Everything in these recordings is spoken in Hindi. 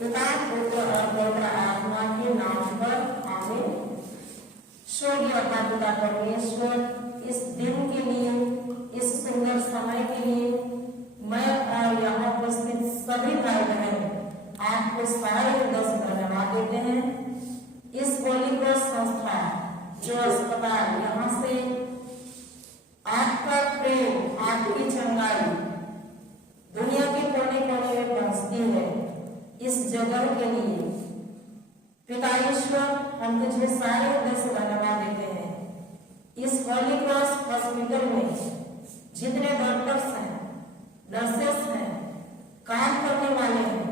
पिता पुत्र और पवित्र आत्मा के नाम पर आमीन। स्वर्गीय पिता परमेश्वर, इस दिन के लिए, इस सुंदर समय के लिए मैं और यहाँ उपस्थित सभी भाई बहन आपको सारे हृदय से धन्यवाद देते हैं। इस होली क्रॉस संस्था जो अस्पताल यहाँ से आपका प्रेम, आपकी चंगाई दुनिया के कोने कोने में पहुंचती है, इस जगह के लिए पिता ईश्वर हम तुझे सारे हृदय से धन्यवाद देते हैं। इस होली क्रॉस हॉस्पिटल में जितने डॉक्टर्स हैं, नर्सेस हैं, काम करने वाले हैं,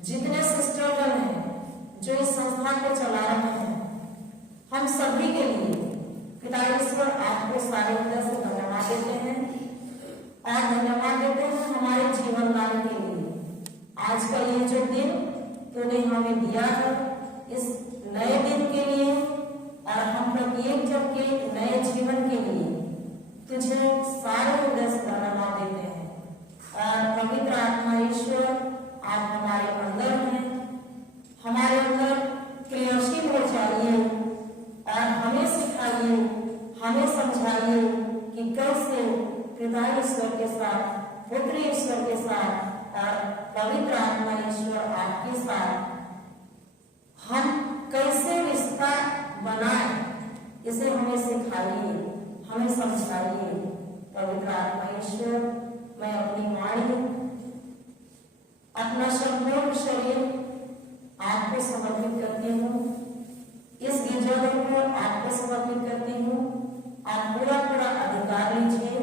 जितने सिस्टरगण हैं जो इस संस्था को चला रहे हैं, हम सभी के लिए पिता ईश्वर आपको सारे हृदय से धन्यवाद देते हैं और धन्यवाद देते हैं हमारे जीवन दान के लिए। आज का ये जो दिन तूने हमें दिया है, इस नए दिन के लिए और हम प्रत्येक जन के नए जीवन के लिए तुझे सारे हृदय से धन्यवाद देते हैं। और पवित्र आत्मा ईश्वर, आप हमारे अंदर हैं, हमारे अंदर क्रियाशील हो जाइए और हमें सिखाइए, हमें समझाइए कि कैसे पिता ईश्वर के साथ, पुत्र ईश्वर के साथ और पवित्र आत्मा ईश्वर आपके साथ हम कैसे रिश्ता बनाएं, इसे हमें सिखाइए, हमें समझाइए। पवित्र आत्मा ईश्वर, मैं अपनी वाणी, अपना संपूर्ण शरीर आपको समर्पित करती हूँ, इस गिरजाघर को आपको समर्पित करती हूँ। आप पूरा पूरा अधिकार लीजिए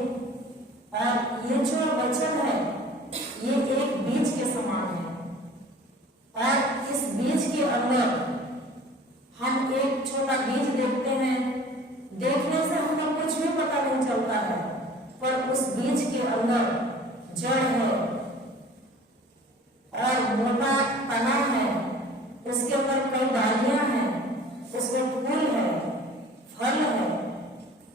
और ये जो वचन है ये एक बीज के समान है और इस बीज के अंदर हम एक छोटा बीज देखते हैं, देखने से हमको कुछ भी पता नहीं चलता है, पर उस बीज के अंदर जड़ है और मोटा तना है, उसके अंदर कई डालियां हैं, उसमें फूल है, फल है,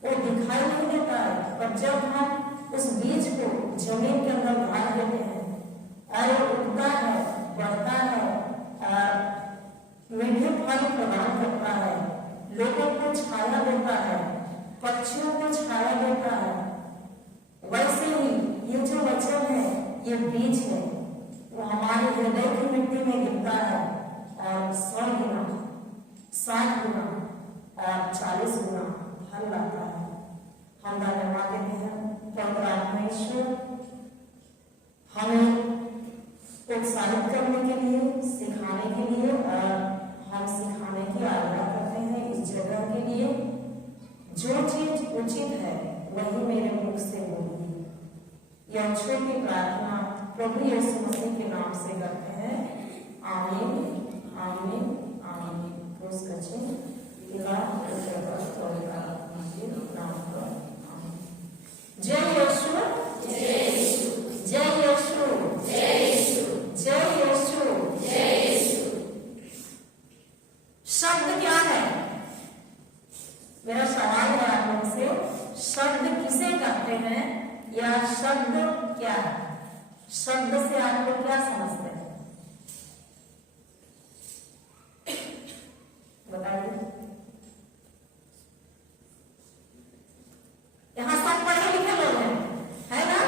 वो दिखाई नहीं देता है, पर जब हम उस बीज को जमीन के अंदर गाड़ देते हैं और वो उगता है, बढ़ता है और मीठे फल प्रदान करता है, लोगों को छाया देता है, पक्षियों को छाया देता है, वैसे ही ये जो वचन है ये बीज है, वो हमारे हृदय की मिट्टी में गिरता है और 100 गुना, 60 गुना और 40 गुना फल लाता है। हम धन्यवाद देते हैं पवित्र आत्मा ईश्वर, हमें प्रोत्साहित करने के लिए, सिखाने के लिए, और हम सिखाने की आज्ञा करते हैं इस जगह के लिए। जो चीज उचित है वही मेरे मुख से बोलिए। यह छोटी प्रार्थना प्रभु यीशु मसीह के नाम से करते हैं। आमीन, आमीन, आमीन। पुरुष कच्चे पिता पुत्र पवित्र आत्मा के नाम पर आमीन। जय यीशु, जय यीशु, जय यीशु, जय यीशु, जय यीशु, जय यीशु। शब्द क्या है? मेरा सवाल है आप लोगों से, शब्द किसे कहते हैं या शब्द क्या है? शब्द से आप लोग क्या समझते हैं? बताइए। यहाँ सब पढ़े लिखे लोग हैं, है ना?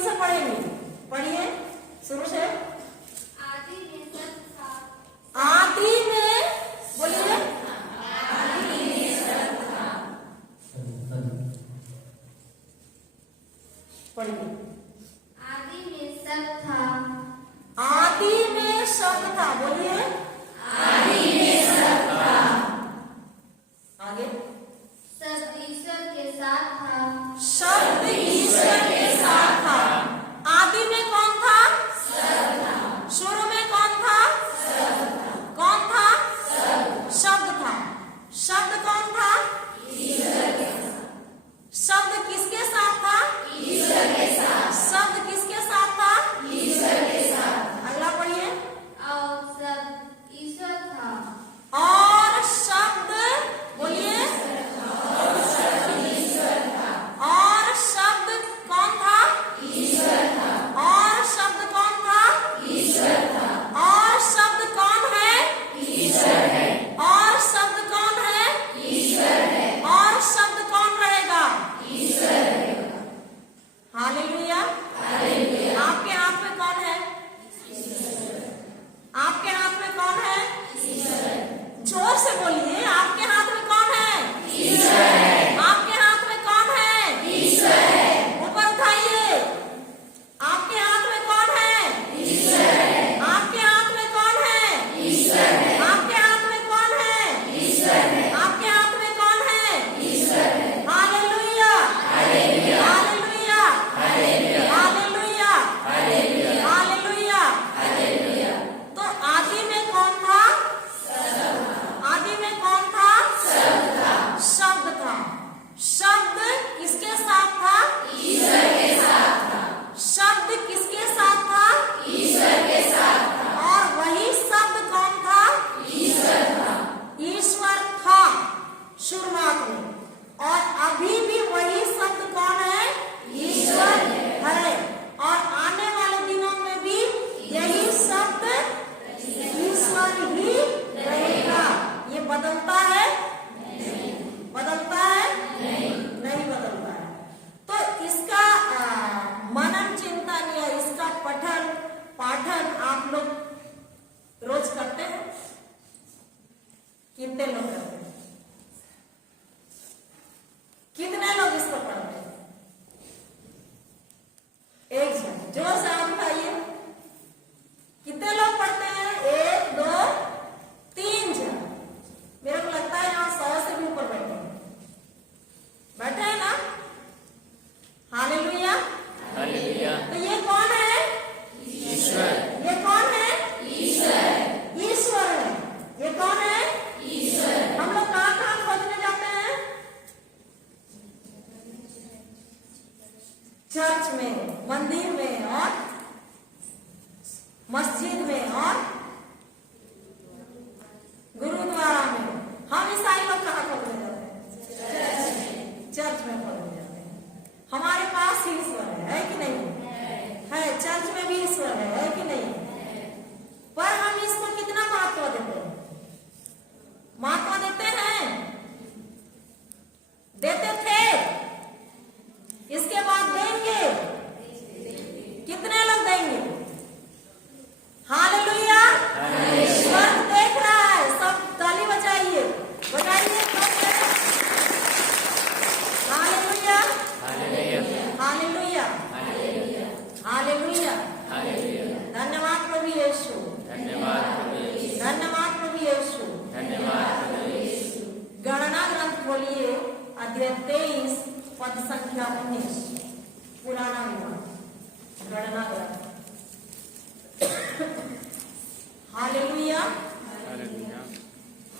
फिर से पढ़ेंगे, पढ़िए शुरू से। आदि में सत था। आदि में बोलिए, पढ़िए। आदि में सत था। आदि में शब्द था, बोलिए। आगे शब्द ईश्वर के साथ था। शब्द ईश्वर के साथ था। आदि में कौन था? शुरू में कौन था? कौन था? शब्द था। शब्द कौन था? शब्द किसके साथ था? शब्द किसके साथ था? अगला पढ़िए। और शब्द ईश्वर था। और शब्द, बोलिए। और शब्द कौन था? और शब्द कौन था? और शब्द कौन है? और शब्द कौन है? और शब्द कौन रहेगा? हालेलुया। आपके हाथ में कौन है? आपके हाथ में कौन है? जोर से बोलिए, आपके हाथ में कौन है? आपके हाथ में कौन है? ऊपर उठाइए। आपके हाथ में कौन है? आपके हाथ में कौन है? आपके हाथ में कौन है? आपके हाथ में कौन है? Hallelujah, hallelujah, hallelujah, hallelujah. तो आदि में कौन था? आदि में कौन था? शब्द था। शब्द किसके साथ था? शब्द किसके साथ था? और वही शब्द कौन था? ईश्वर था शुरुआत में, और अभी भी वही शब्द कौन है? ईश्वर है। और आने वाले दिनों में भी यही शब्द ईश्वर ही रहेगा। ये बदलता है? बदलता है? नहीं बदलता है। तो इसका मनन चिंतन या इसका पठन पाठन आप लोग रोज करते हैं? कितने लोग करते हैं? कितने लोग इसको पढ़ते हैं? एक जन, जोर से आप उठाइए। कितने लोग पढ़ते हैं? 1 2 3 जन। मेरे को लगता है यहाँ 100 से भी ऊपर बैठे हैं। बैठे हैं ना? हालेलुया। तो ये कौन है? ये कौन है? ईश्वर है। ये कौन है? हम लोग कहाँ कहाँ खोजने जाते हैं? चर्च में, मंदिर में, और मस्जिद में, और गुरुद्वारा में। हम ईसाई लोग कहाँ खोजने जाते हैं? चर्च में खोजने जाते हैं। हमारे पास ही ईश्वर है कि नहीं? है। चर्च में भी ईश्वर है कि नहीं? पर हम इसको कितना महत्व देते हैं? महत्व देते हैं? देते थे? इसके बाद देंगे? कितने लोग देंगे? हालेलुया। स्वर्ग देख रहा है। सब ताली बजाइए, बजाइए। Hallelujah, hallelujah, hallelujah. धन्यवाद प्रभु यीशु, धन्यवाद प्रभु यीशु। गणना ग्रंथ खोलिए, अध्याय 23 पद संख्या 19। पुराना नियम, गणना ग्रंथ। Hallelujah,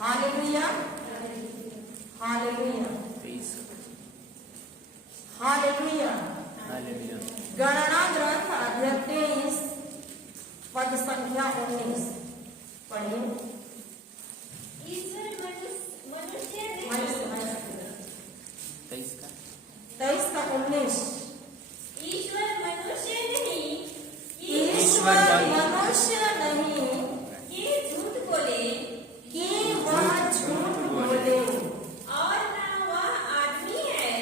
hallelujah, hallelujah, hallelujah. गणना ग्रंथ अध्याय 23 पद संख्या 19 पढ़िए। ईश्वर मनुष्य ने 23 का 19। ईश्वर मनुष्य नहीं कि झूठ बोले, कि वह झूठ बोले, और न वह आदमी है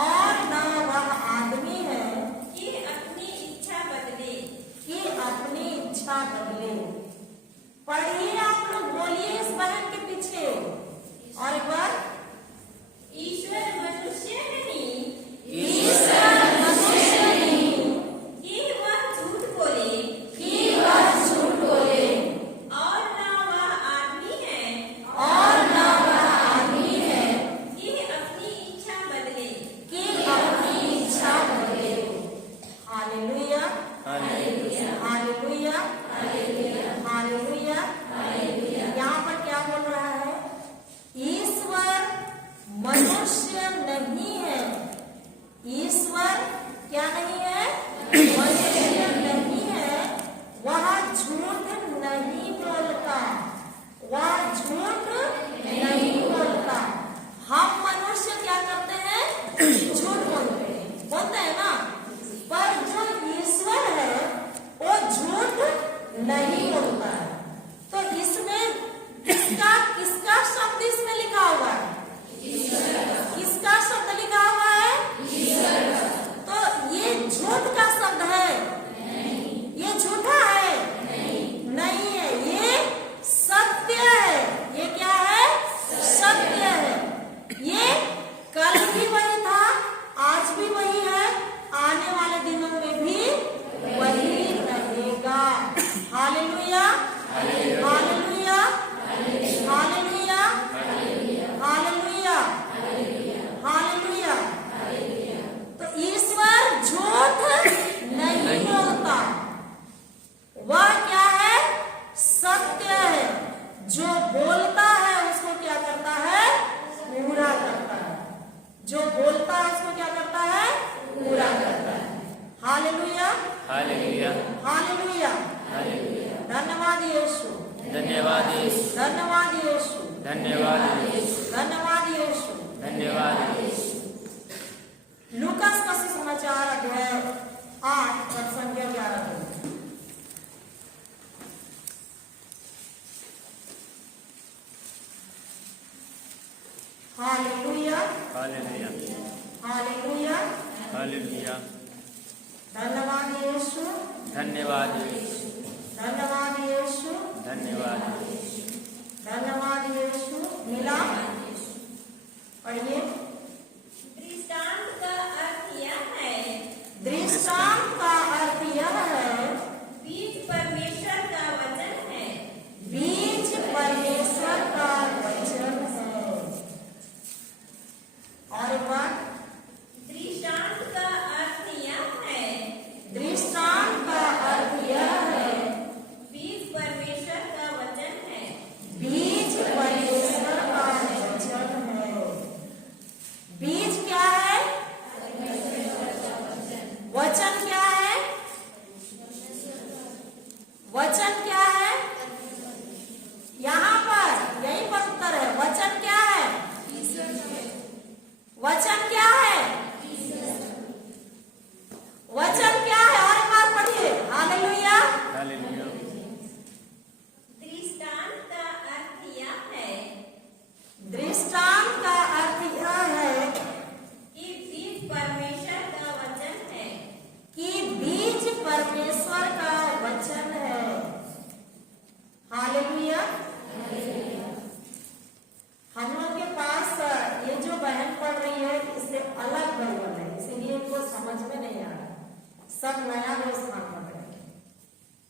और न वह आदमी है कि अपनी जो बोलता है उसको क्या करता है? पूरा करता है। Hallelujah, hallelujah, hallelujah, hallelujah. धन्यवाद यीशु, धन्यवाद यीशु, धन्यवाद यीशु, धन्यवाद यीशु, धन्यवाद यीशु। धन्यवाद यीशु। लूकास का सुसमाचार अध्याय 8 पद संख्या 11। Hallelujah, hallelujah, hallelujah, hallelujah. धन्यवाद यीशु, धन्यवाद यीशु, धन्यवाद यीशु, धन्यवाद यीशु। धन्यवाद यीशु। मिला, पढ़िए। दृष्टांत का अर्थ यह है, दृष्टांत का अर्थ यह है, बीज परमेश्वर का वचन है। बीज परमेश्वर का वचन है। और एक बार, दृष्टांत का अर्थ यह है, दृष्टांत का अर्थ यह है, बीज परमेश्वर का वचन है। बीज परमेश्वर का वचन है। बीज क्या है? वचन क्या है? वचन क्या है? यहाँ पर यहीं पर उत्तर है। वचन क्या है? वचन क्या है? वचन क्या है? और एक बार पढ़िए। हालेलुया, हालेलुया, दृष्टांत का अर्थ यह है दृष्टांत का अर्थ यह है कि बीज परमेश्वर का वचन है। कि बीज परमेश्वर का वचन है। हालेलुया। हम लोग के पास ये जो बहन पढ़ रही है इससे अलग बाइबल है, इसीलिए इनको समझ में नहीं आ रहा। सब नया व्यवस्था पढ़ रहे हैं।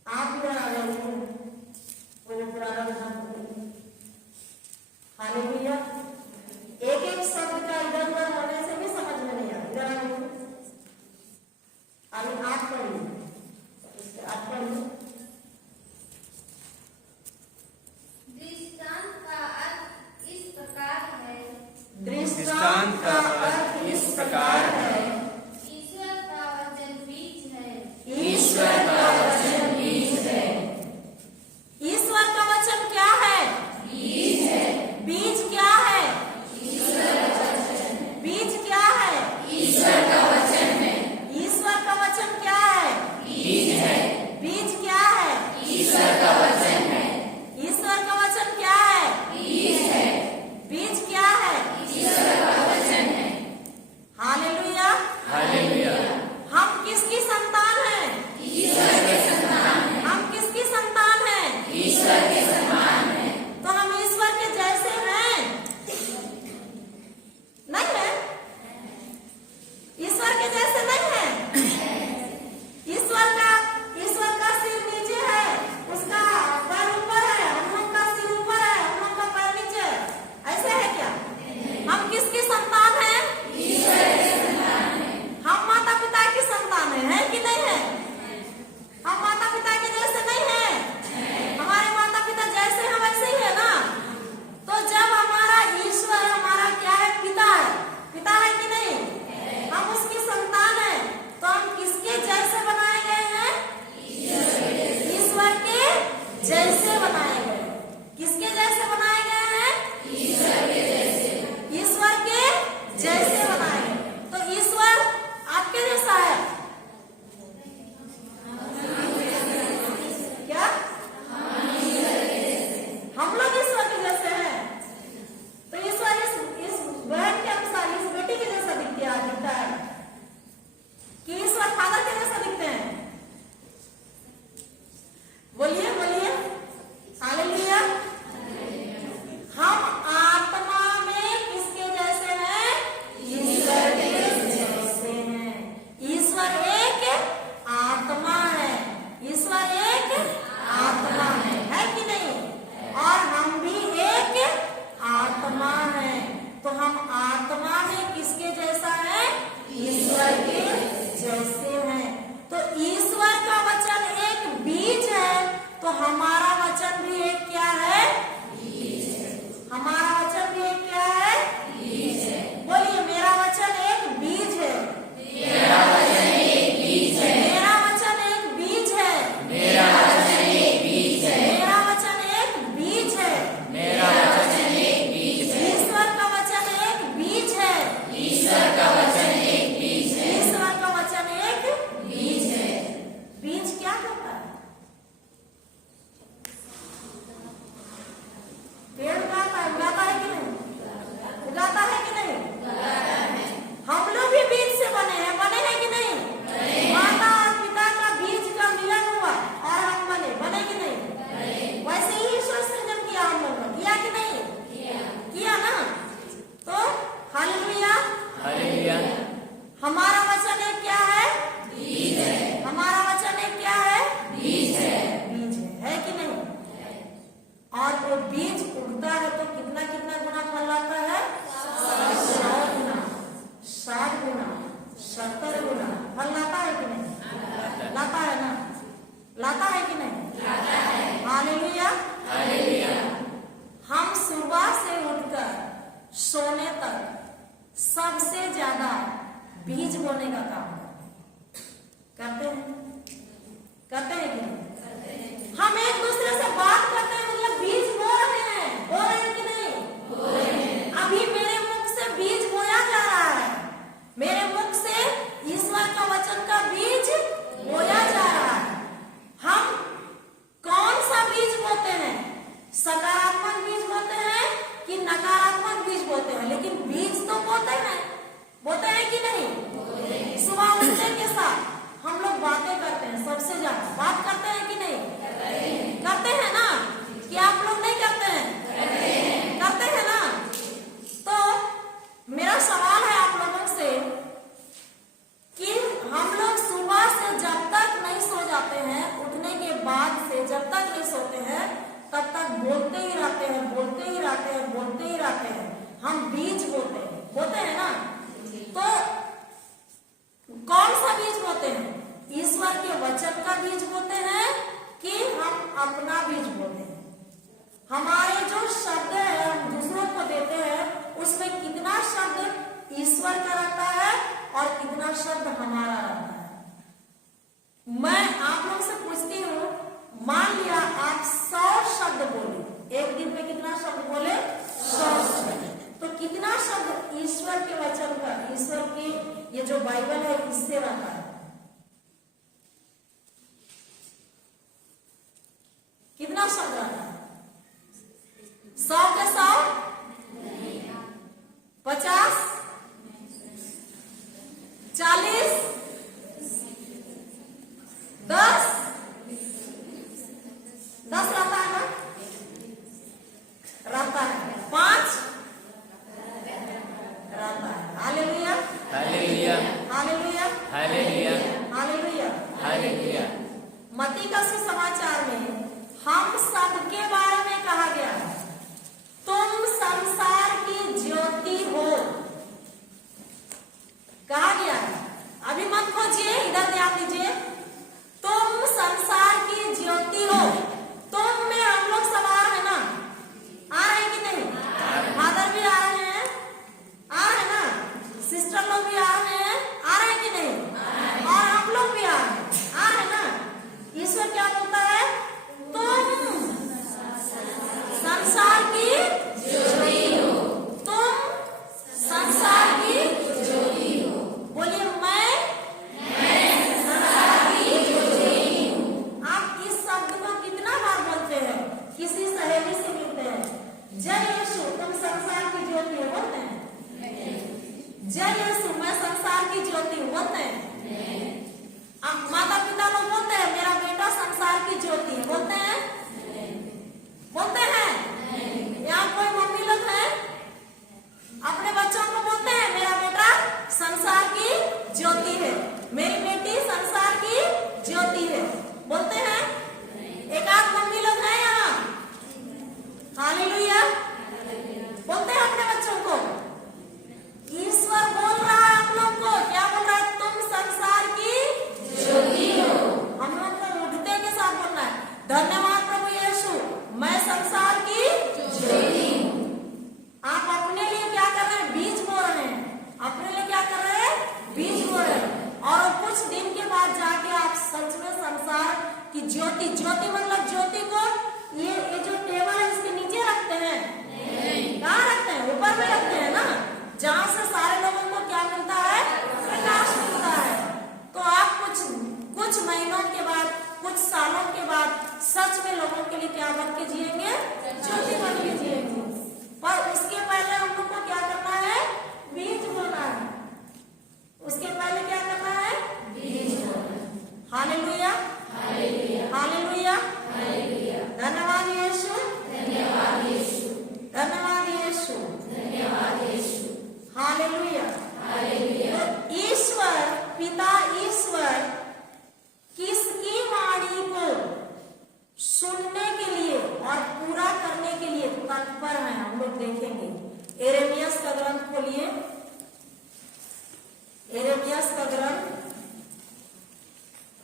आप इधर आ रहे हैं, वो जो पुराना व्यवस्था पढ़ रही है। हालेलुया। एक एक शब्द का इधर उधर होने से भी समझ में नहीं आ रहा। इधर आ रहे हैं। अभी आप पढ़िए, उसके आप पढ़िए। दृष्टांत का अर्थ इस प्रकार है, दृष्टांत का अर्थ इस प्रकार है, ईश्वर का वचन बीज है। ईश्वर का वचन बीज है। ईश्वर का वचन क्या है? बीज है। बीज क्या है? बीज क्या है? ईश्वर का वचन है। ईश्वर का वचन क्या है? बीज है। बीज क्या है? ईश्वर का वचन है। ईश्वर का वचन क्या है? बीज है। बीज क्या है? ईश्वर का वचन है। हालेलुया। हालेलुया। हम किसकी संतान हैं? ईश्वर के संतान हैं। हम किसकी संतान हैं? ईश्वर के संतान हैं। तो हम ईश्वर के जैसे हैं? नहीं है? ईश्वर के जैसे नहीं है? ईश्वर का सिर नीचे है, उसका पैर ऊपर है, हम लोग का सिर ऊपर है, हम लोग का पैर नीचे है। ऐसे है क्या? हम किसकी संतान हैं? ईश्वर के संतान हैं। हम माता पिता की संतान है कि नहीं है? हम माता पिता के जैसे नहीं है? हमारे माता पिता जैसे हैं वैसे ही है ना? तो जब हमारा ईश्वर हमारा क्या है? पिता है। पिता है कि नहीं? हम उसकी संतान है, तो हम किसके जैसे बनाए गए हैं? ईश्वर के जैसे बनाए गए। किसके जैसे बनाए गए हैं? ईश्वर के जैसे। ईश्वर के जैसे बनाए गए। तो ईश्वर आपके जैसा है क्या? हम लोग ईश्वर के जैसे हैं। तो ईश्वर इस बहन के अनुसार इस बेटी के जैसा दिखता है कि ईश्वर फादर के जैसा दिखते हैं? बोलिए बोलिए। हालेलुया। हम आत्मा में किसके जैसे हैं? ईश्वर के जैसे हैं। ईश्वर एक आत्मा है। ईश्वर एक आत्मा है कि नहीं? और हम भी एक आत्मा है। तो हम आत्मा में किसके जैसा है? ईश्वर के जैसे हैं। तो ईश्वर का वचन एक बीज है, तो हमारा वचन भी एक क्या है? बीज है। हमारा वचन भी एक क्या है? बीज है। बोलिए, मेरा वचन बीज बोने का काम करते हैं कि नहीं? हम एक दूसरे से बात करते हैं, मतलब बीज बो रहे हैं कि नहीं? अभी मेरे मुख से बीज बोया जा रहा है, मेरे मुख से ईश्वर का वचन का बीज बोया जा रहा है। हम कौन सा बीज बोते हैं? सकारात्मक बीज बोते हैं कि नकारात्मक बीज बोते हैं? लेकिन बीज तो बोते हैं कि नहीं? सुबह उठने के साथ हम लोग बातें करते हैं, सबसे ज्यादा बात करते हैं कि नहीं? करते हैं ना? कि आप लोग नहीं करते हैं? करते हैं ना? तो मेरा सवाल है आप लोगों से कि हम लोग सुबह से जब तक नहीं सो जाते हैं, उठने के बाद से जब तक नहीं सोते हैं, तब तक बोलते ही रहते हैं। हम बीज बोते हैं ना? तो कौन सा बीज बोते हैं? ईश्वर के वचन का बीज बोते हैं कि हम अपना बीज बोते हैं? हमारे जो शब्द है हम दूसरों को देते हैं, उसमें कितना शब्द ईश्वर का रहता है और कितना शब्द हमारा रहता है? मैं आप लोग से पूछती हूँ, मान लिया आप 100 शब्द बोले, एक दिन में कितना शब्द बोले? 100 शब्द। तो कितना शब्द ईश्वर के वचन का, ईश्वर की ये जो बाइबल है इससे रहता है? कितना शब्द रहता है? 100 के 100? 50? 40? 10? 10 रहता है ना? रहता है। 5 रहता है। Hallelujah, hallelujah, hallelujah, hallelujah, hallelujah, hallelujah. मत्ती का सुसमाचार में हम सबके बारे में कहा गया है, तुम संसार की ज्योति हो। कहा गया है, अभी मत खोजिए, इधर ध्यान दीजिए। तुम संसार की ज्योति हो। तुम में हम लोग सवार है ना? आ रहे हैं कि नहीं? फादर भी आ रहे हैं, आ रहे हैं ना? सिस्टर लोग भी आ रहे हैं, आ रहे हैं कि नहीं? और हम लोग भी आ रहे हैं ना? ईश्वर क्या बोलता है? तुम संसार की ज्योति हो। तुम संसार की ज्योति हो। बोलिए, मैं संसार की ज्योति हूँ। आप इस शब्द को कितना बार बोलते हैं? किसी सहेली से मिलते हैं, जय यीशु तुम संसार की ज्योति हो, बोलते हैं? जय यीशु मैं संसार की ज्योति हूँ, बोलते हैं? माता पिता लोग बोलते हैं मेरा बेटा संसार की ज्योति है, बोलते हैं? बोलते हैं? यहाँ कोई मम्मी लोग हैं अपने बच्चों को बोलते हैं मेरा बेटा संसार की ज्योति है, मेरी बेटी संसार की ज्योति है, बोलते हैं? एक आध मम्मी लोग हैं यहाँ? हालेलुया, बोलते हैं अपने बच्चों को? ईश्वर बोल रहा है हम लोग को, क्या बोल रहा है? तुम संसार की ज्योति हो। हम लोग को उठते के साथ बोलना है, धन्यवाद प्रभु यीशु मैं संसार की ज्योति हूँ। आप अपने लिए क्या कर रहे हैं? बीज बो रहे हैं। अपने लिए क्या कर रहे हैं? बीज बो रहे हैं। और कुछ दिन के बाद जाके आप सच में संसार की ज्योति, ज्योति मतलब ज्योति को ये जो टेबल है इसके नीचे रखते हैं? कहाँ रखते हैं? ऊपर में रखते हैं ना, जहाँ से सारे लोगों को क्या मिलता है? प्रकाश मिलता है। तो आप कुछ महीनों के बाद, कुछ सालों के बाद सच में लोगों के लिए क्या बन के जिएंगे? ज्योति बन के जिएंगे। पर उसके पहले हम लोग को क्या करना है? बीज बोना है। उसके पहले क्या करना है? बीज बोना। Hallelujah, hallelujah, hallelujah, hallelujah. धन्यवाद यीशु, धन्यवाद यीशु, धन्यवाद यीशु, धन्यवाद यीशु। Hallelujah, hallelujah. ईश्वर पिता ईश्वर किसकी वाणी को सुनने के लिए और पूरा करने के लिए तत्पर है? हम लोग देखेंगे। यिर्मयाह का ग्रंथ खोलिए, यिर्मयाह का ग्रंथ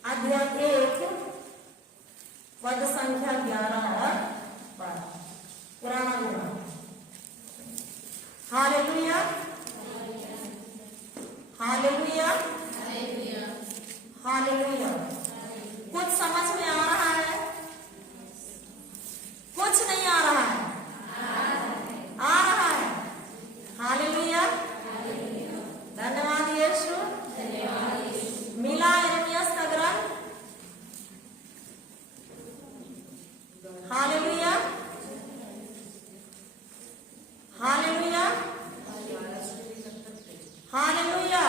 अध्याय 1 पद संख्या 11 और 12, पुराना नियम। Hallelujah, hallelujah, hallelujah. कुछ समझ में आ रहा है? कुछ नहीं आ रहा है? आ रहा है। हालेलुया, धन्यवाद यीशु। मिला यिर्मयाह का ग्रंथ। Hallelujah, hallelujah, hallelujah.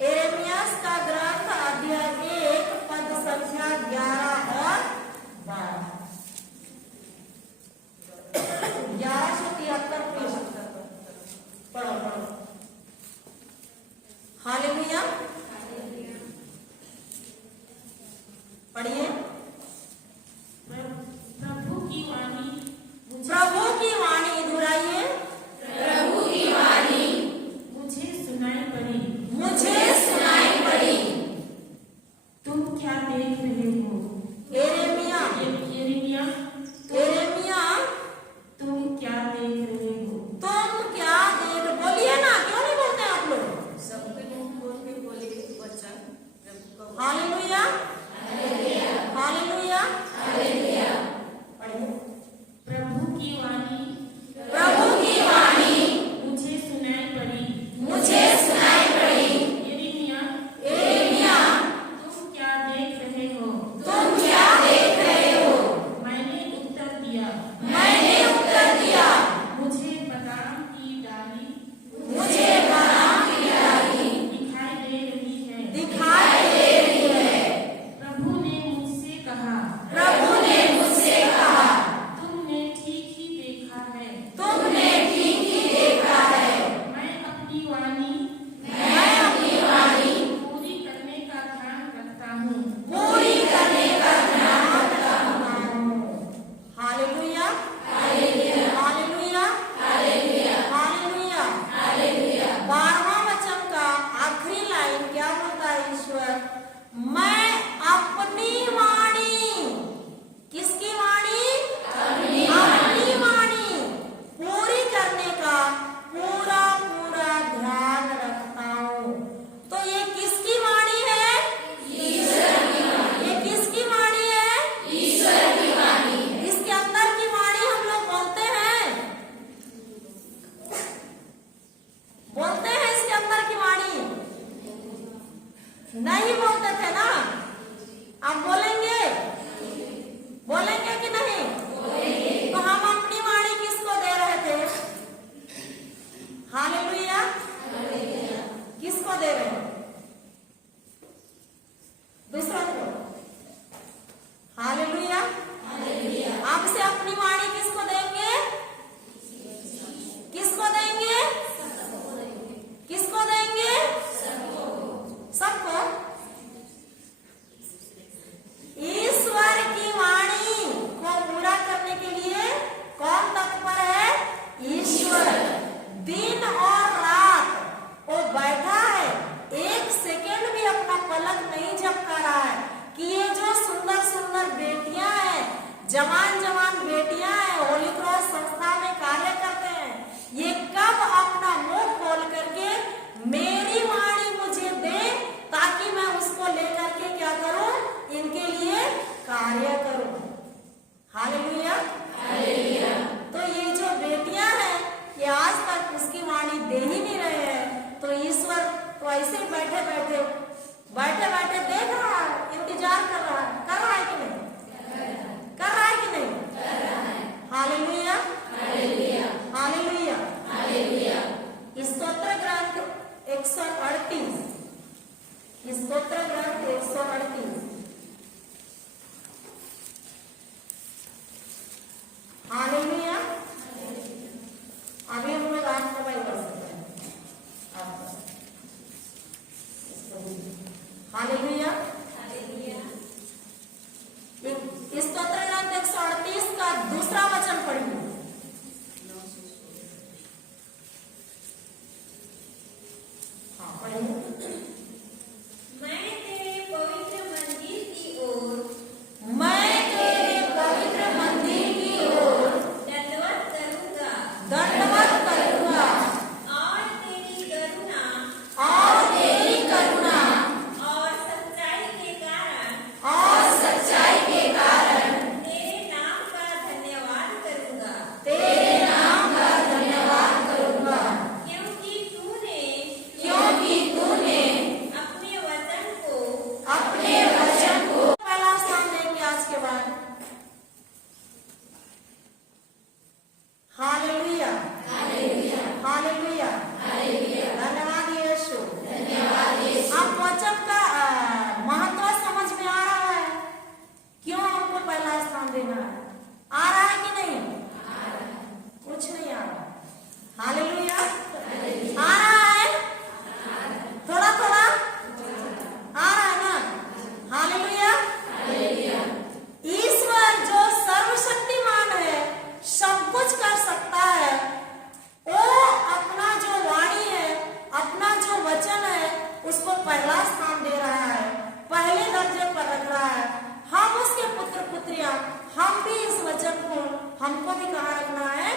यिर्मयाह का ग्रंथ अध्याय 1 पद संख्या 11 और 12। 1173 पृष्ठ पढ़ो पढ़ो। हालेलुया, पढ़िए। प्रभु की वाणी दोहराइए। मुझे सुनाई पड़ी। मुझे सुनाई पड़ी। तुम क्या देख रहे हो? यिर्मयाह, यिर्मयाह, तुम क्या देख रहे हो? तुम क्या देख, बोलिए ना, क्यों नहीं बोलते आप लोग? हालेलुया, हालेलुया, पढ़िए। प्रभु की वाणी मुझे सुनाई पड़ी। यिर्मयाह, तुम क्या देख रहे हो? मैंने उत्तर दिया। मुझे बादाम की डाली दिखाई दे रही है। प्रभु ने मुझसे कहा, तुमने ठीक ही देखा है। मैं अपनी वाणी पूरी करने का ध्यान रखता हूँ। Hallelujah, hallelujah, hallelujah. 12वां वचन का आखिरी लाइन क्या बोलता है ईश्वर? मैं अपनी वाणी, किसकी वाणी? अपनी वाणी पूरी करने का पूरा ध्यान रखता हूँ। तो ये किसकी वाणी है? ये किसकी वाणी है? इसके अंदर की वाणी हम लोग बोलते हैं इसके अंदर की वाणी नहीं बोलते थे ना? आप बोलेंगे कि नहीं? तो हम अपनी वाणी किसको दे रहे थे? हालेलुया, किसको दे रहे हैं? दूसरों को। हालेलुया, आपसे अपनी वाणी किसको देंगे? सबको। ईश्वर की वाणी को पूरा करने के लिए कौन तत्पर है? ईश्वर। दिन और रात वो बैठा है, एक सेकेंड भी अपना पलक नहीं झपका रहा है कि ये जो सुंदर बेटियां हैं, जवान बेटियां हैं, होली क्रॉस संस्था में कार्य करते हैं, ये कब अपना मुंह खोल करके मेरी वाणी मुझे दे, ताकि मैं उसको लेकर के क्या करूं? इनके लिए कार्य करूं। हालेलुया, तो ये जो बेटियां हैं, ये आज तक उसकी वाणी दे ही नहीं रहे हैं। तो ईश्वर तो ऐसे ही बैठे बैठे देख रहा है, इंतजार कर रहा है कि नहीं? Hallelujah, hallelujah. स्तोत्र ग्रंथ 138। हालेलुया। अभी हम लोग आज मोबाइल कर सकते हैं आपका। हालेलुया। स्तोत्र ग्रंथ 138 का दूसरा वचन पढ़िए। हाँ, पढ़िए। मैं तेरे पवित्र मंदिर की ओर दंडवत करूंगा और तेरी पहला स्थान दे रहा है, पहले दर्जे पर रख रहा है। हम उसके पुत्र पुत्रियां, हम भी इस वचन को हमको भी कहाँ रखना है?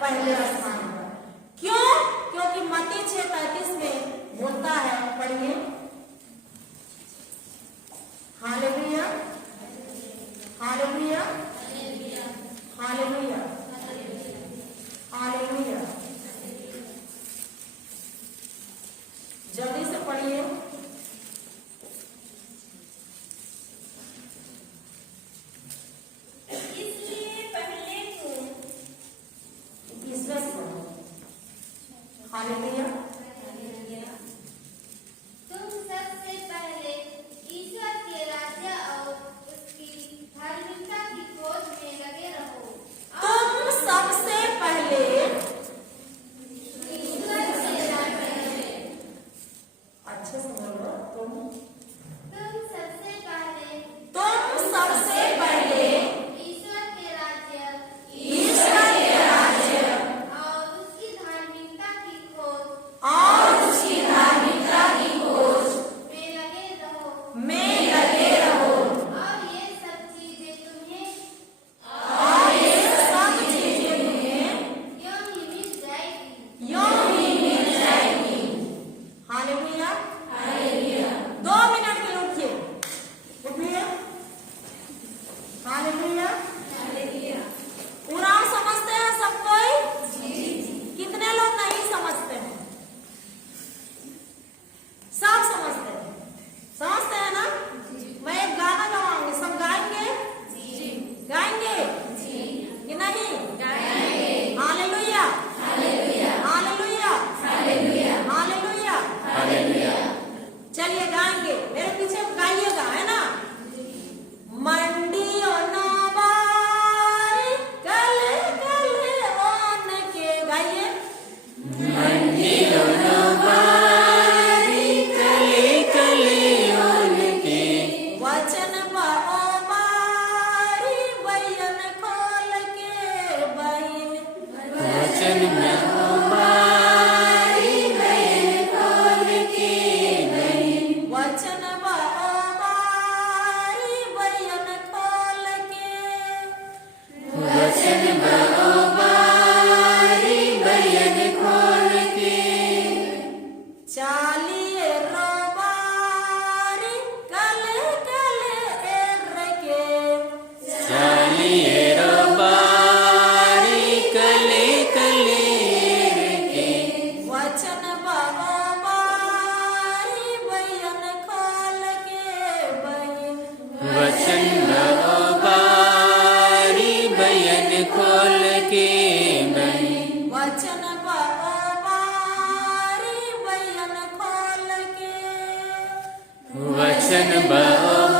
पहले स्थान पर। क्यों? क्योंकि मत्ती 6:33 में बोलता है, पढ़िए। Hallelujah, hallelujah, hallelujah, hallelujah. जल्दी से पढ़िए। इसलिए पहले तुम 21वें से पढ़ो। हालेलुया। तुम सबसे पहले ईश्वर के राज्य और उसकी धार्मिकता की खोज में लगे रहो। तुम सबसे पहले, ईश्वर के राज्य, अच्छे से बोलो, तुम सबसे पहले ईश्वर के राज्य और उसकी धार्मिकता की खोज में लगे रहो। और ये सब चीजें तुम्हें यूं ही मिल जाएगी। हालेलुया। 2 मिनट के लिए उठिए, उठिए। हालेलुया। कुरान समझते हैं सब कोई? कितने लोग नहीं समझते हैं? सब समझते हैं, समझते हैं ना? मैं एक गाना गवाऊंगी, सब गाएंगे? गाएंगे कि नहीं? Hallelujah, hallelujah, hallelujah. चलिए गाएंगे, मेरे पीछे गाइएगा, है ना? मंडियों नवारी गले गले ओन के, गाइए। मंडियों नवारी कले कले उनके, वचन बारी बयन खोल के बहिन, वचन में हमारी नयन खोल के नहीं, वचन बारी बयन खोल के, वचन हमारी बयन खोल के, चालिए रोबारी गले गले एर के, चालिए रबारी कले कले के, वचन बारी बयन खोल के बहिन, वचन हमारी बयन खोल के नहीं, वचन बारी बयन खोल के, वचन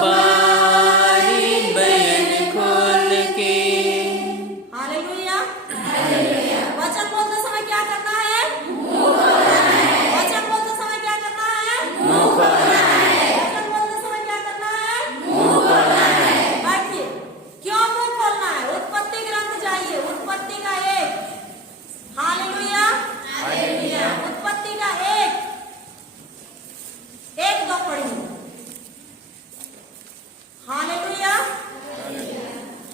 हमारी बयन खोल के। हालेलुया। वचन बोलते समय क्या करना है? वचन बोलते समय क्या करना है? वचन बोलते समय क्या करना है? बैठिए। क्यों मुंह खोलना है? उत्पत्ति ग्रंथ जाइए, उत्पत्ति का 1। हालेलुया। उत्पत्ति का 1-2 पढ़िए। Hallelujah,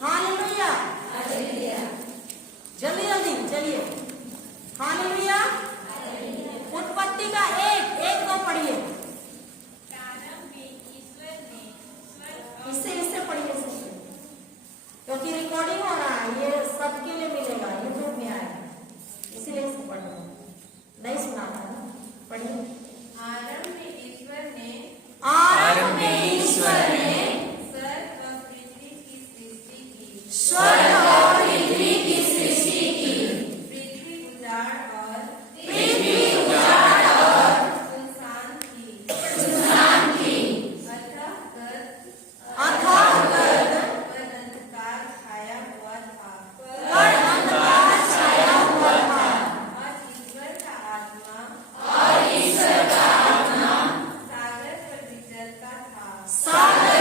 hallelujah. जल्दी जल्दी चलिए। हालेलुया। उत्पत्ति का 1-2 पढ़िए। इससे पढ़िए, क्योंकि रिकॉर्डिंग हो रहा है, ये सबके लिए मिलेगा, यूट्यूब में आएगा, इसीलिए इसको पढ़ना नहीं सुना था ना? पढ़िए। आरंभ में ईश्वर ने आरंभ में ईश्वर ने स्वर्ग व पृथ्वी की सृष्टि की। स्वर्ग और पृथ्वी की सृष्टि की, पृथ्वी उजाड़ और सुनसान थी। अथाह गर्द पर अंधकार छाया हुआ था। पर अंधकार छाया हुआ था, और ईश्वर का आत्मा और ईश्वर का आत्मा सागर पर विचरता था। सागर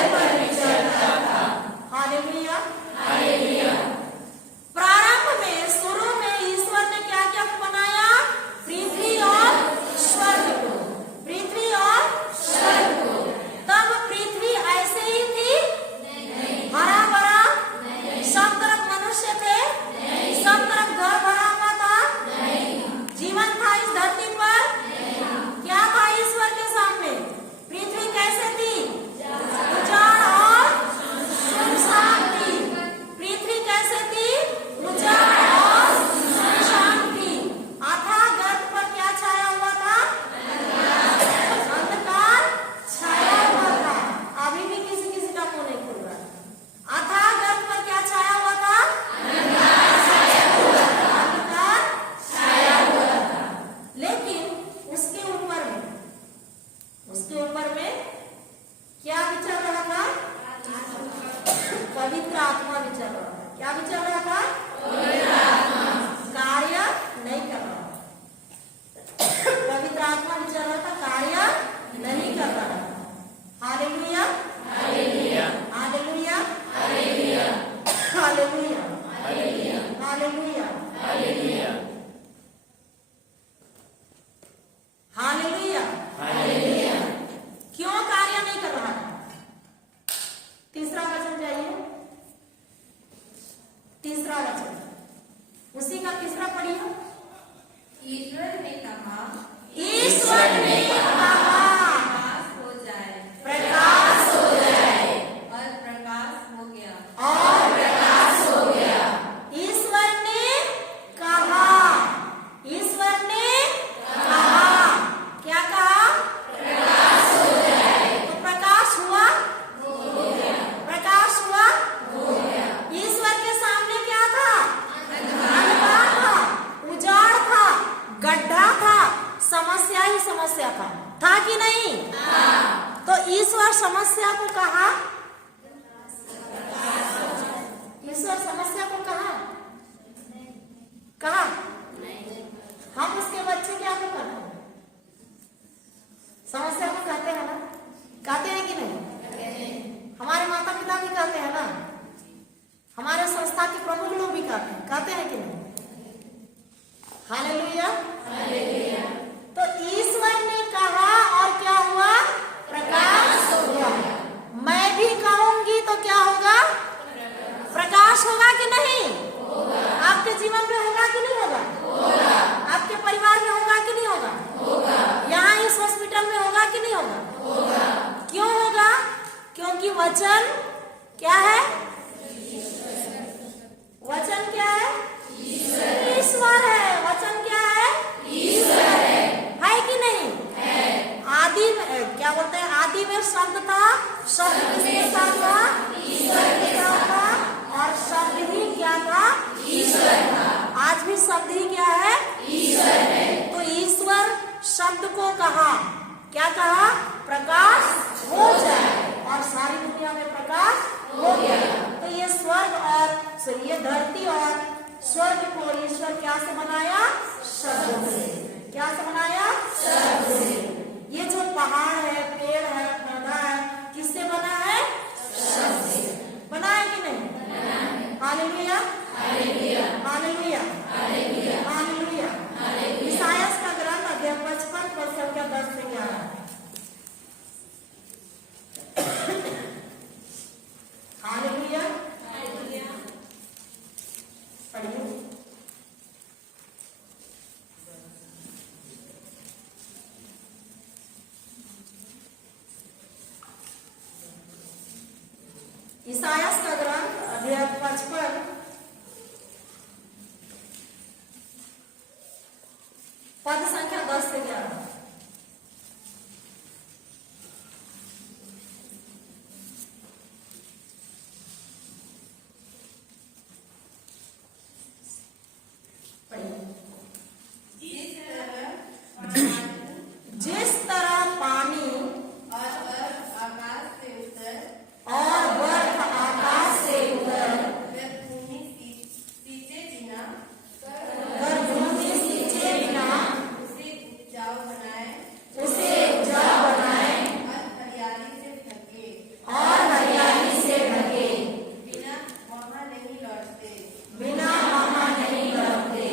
समस्या था कि नहीं? तो ईश्वर समस्या को कहा, ईश्वर समस्या को कहा हम उसके बच्चे क्या को कहते हैं? समस्या को कहते हैं ना, कहते हैं कि नहीं? हमारे माता पिता भी कहते हैं ना, हमारे संस्था के प्रमुख लोग भी कहते हैं कि नहीं? हालेलुया। तो ईश्वर ने कहा और क्या हुआ? प्रकाश हुआ। मैं भी कहूंगी तो क्या होगा? प्रकाश होगा कि नहीं? आपके जीवन में होगा कि नहीं होगा? आपके परिवार में होगा कि नहीं होगा? यहाँ इस हॉस्पिटल में होगा कि नहीं होगा? क्यों होगा? क्योंकि वचन क्या है? वचन क्या है? ईश्वर है। वचन क्या है? ईश्वर है कि नहीं? आदि में क्या बोलते हैं? आदि में शब्द था, शब्द किसके साथ था? ईश्वर के साथ था, और शब्द ही क्या था? ईश्वर था। आज भी शब्द ही क्या है? ईश्वर है। तो ईश्वर शब्द को कहा, क्या कहा? प्रकाश हो जाए, और सारी दुनिया में प्रकाश हो गया। तो ये स्वर्ग और ये धरती और स्वर्ग को ईश्वर क्या से बनाया? शब्द से। क्या से बनाया? शब्द से। ये जो पहाड़ है, पेड़ है, पौधा है, किससे बना है? शब्द से। बना है कि नहीं? Hallelujah, hallelujah, hallelujah, hallelujah. ईसायास का ग्रंथ अध्याय 55 पद संख्या 10 से 11। हालेलुया, पढ़िए। ईसायास का ग्रंथ अध्याय 55 पद संख्या 10 से 11। जिस तरह पानी और बर्फ आकाश से उतर गर्भूमि सींचे बिना उसे उपजाऊ बनाए और हरियाली से ढके बिना वहां नहीं लौटते।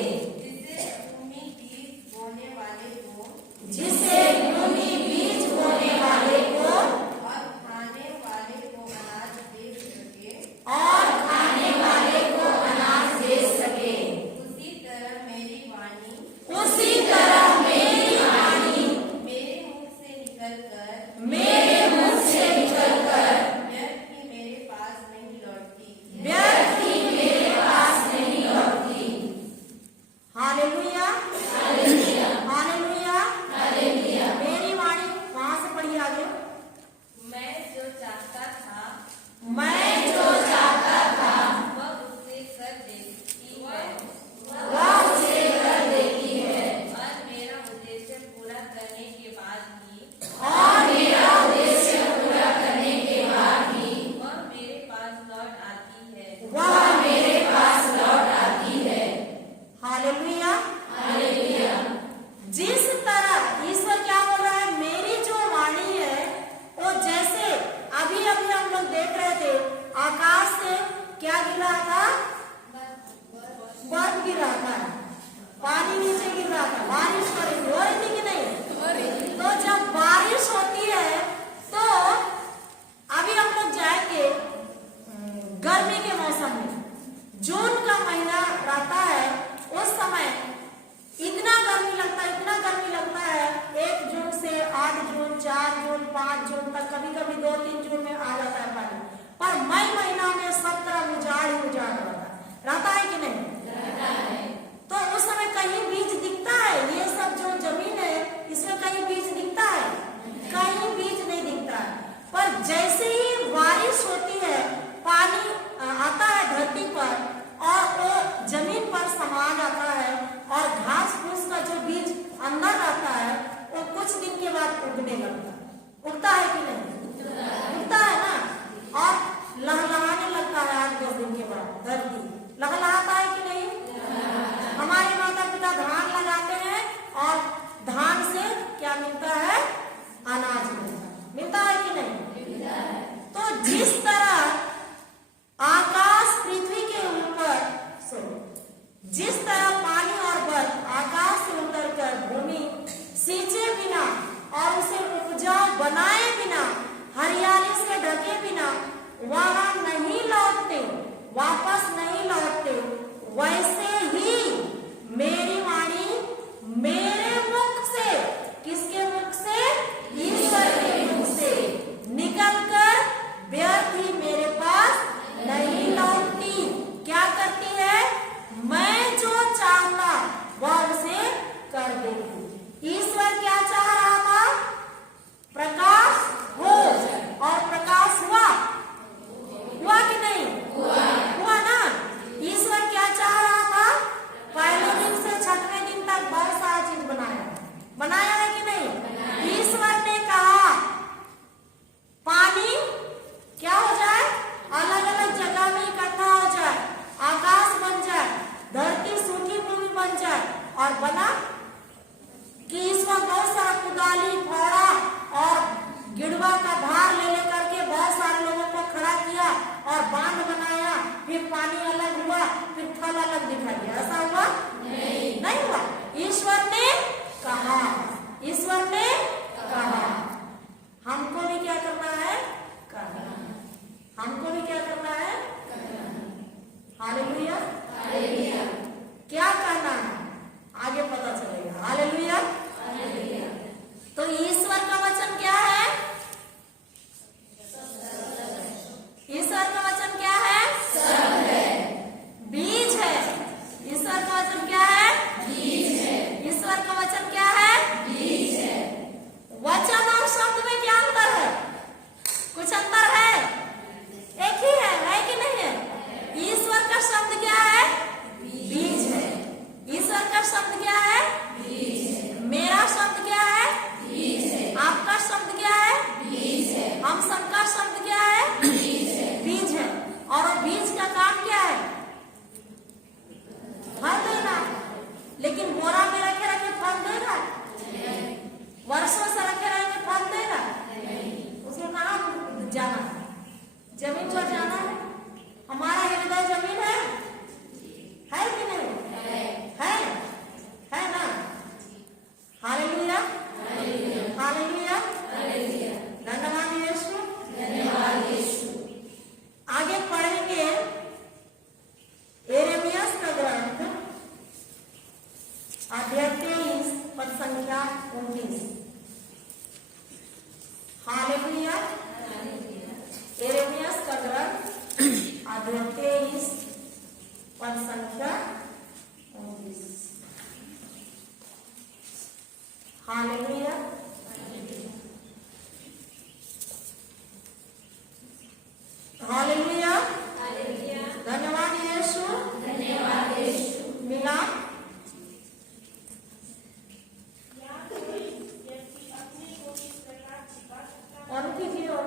जिसे भूमि बीज बोने वाले को और खाने वाले को अनाज दे सके। उसी तरह मेरी वाणी मेरे मुख से निकलकर व्यर्थ ही मेरे पास नहीं लौटती। Hallelujah, hallelujah, hallelujah. मेरी वाणी कहाँ से पढ़ी आगे? मैं जो चाहता था वह उसे कर देती है। और मेरा उद्देश्य पूरा करने के बाद भी वह मेरे पास लौट आती है। Hallelujah, hallelujah. जिस तरह ईश्वर क्या बोल रहा है? मेरी जो वाणी है वो जैसे अभी हम लोग देख रहे थे, आकाश से क्या गिर रहा था? बर्फ गिर रहा था, पानी नीचे गिर रहा था, बारिश हो रही थी कि नहीं? तो जब बारिश होती है तो अभी हम लोग जाएंगे गर्मी के मौसम में, जून का महीना रहता है, उस समय इतना गर्मी लगता है 1 जून से 8 जून, 4 जून, 5 जून तक, कभी कभी 2-3 जून में आ जाता है पानी। पर मई महीना में सब तरफ उजाड़ रहता है कि नहीं? तो उस समय कहीं बीज दिखता है? ये सब जो जमीन है इसमें कहीं बीज दिखता है? कहीं बीज नहीं दिखता है। पर जैसे ही बारिश होती है, पानी आता है धरती पर और वो जमीन पर समा जाता है, और घास फूस का जो बीज अंदर रहता है तो कुछ दिन के बाद उगने लगता है। उगता है कि नहीं? उगता है ना। और लहलहाने लगता है 8-10 दिन के बाद धरती लहलहाता है कि नहीं? हमारे माता पिता धान लगाते हैं और धान से क्या मिलता है? अनाज मिलता है कि नहीं? तो जिस तरह आकाश पृथ्वी के ऊपर जिस तरह पानी और बर्फ आकाश से उतरकर भूमि सींचे बिना और उसे उपजाऊ बनाए बिना हरियाली से ढके बिना वहां नहीं लौटते, वापस नहीं लौटते, वैसे ही मेरी वाणी मेरे मुख से, किसके मुख से? ईश्वर के मुख से निकलकर व्यर्थ ही मेरे पास नहीं लौटती। क्या करती है? मैं जो चाहता वह उसे कर देती। ईश्वर क्या चाह रहा था? प्रकाश हो, और प्रकाश हुआ कि नहीं? हुआ ना। ईश्वर क्या चाह रहा था? पहले दिन से 6वें दिन तक बहुत सारा चीज बनाया है कि नहीं? ईश्वर ने कहा पानी क्या हो जाए? अलग अलग जगह में इकट्ठा हो जाए, आकाश बन जाए, धरती सूखी भूमि बन जाए। और बना कि ईश्वर बहुत सारा कुदाली, फावड़ा और गिड़वा का भार ले लेकर के बहुत सारे लोगों को खड़ा किया और बांध बनाया। फिर पानी अलग हुआ, फिर फल अलग दिखाई दिया। ऐसा हुआ? नहीं हुआ। ईश्वर ने कहा, ईश्वर ने कहा। हमको भी क्या करना है? करना। हमको भी क्या करना है? हालेलुया। क्या करना है आगे पता चलेगा। हालेलुया। तो ईश्वर का वचन क्या है? ईश्वर का वचन क्या है? बीज है। ईश्वर का वचन क्या है? बीज है। ईश्वर का वचन क्या है? बीज है। वचन और शब्द में क्या अंतर है? कुछ अंतर है? एक ही है कि नहीं है? ईश्वर का शब्द क्या है? बीज है। ईश्वर का शब्द क्या है? बीज है। मेरा शब्द क्या है? बीज है। आपका शब्द क्या है? बीज है। हम सबका शब्द क्या है? बीज है। बीज है। और बीज का काम क्या है? फल देना। लेकिन बोरा में रखे रखे फल देगा? वर्षों से रखे रहेंगे फल देगा? उसको कहाँ जाना है? जमीन पर जाना है। हमारा हृदय जमीन है कि नहीं? है ना। हालेलुया। हालेलुया। धन्यवाद यीशु। आगे पढ़ेंगे यिर्मयाह का ग्रंथ अध्याय 23 पद संख्या 29। हालेलुया। यिर्मयाह का ग्रंथ अध्याय 23 पद संख्या 29। हालेलुया। हालेलुया। धन्यवाद यीशु। मिला। और कीजिए और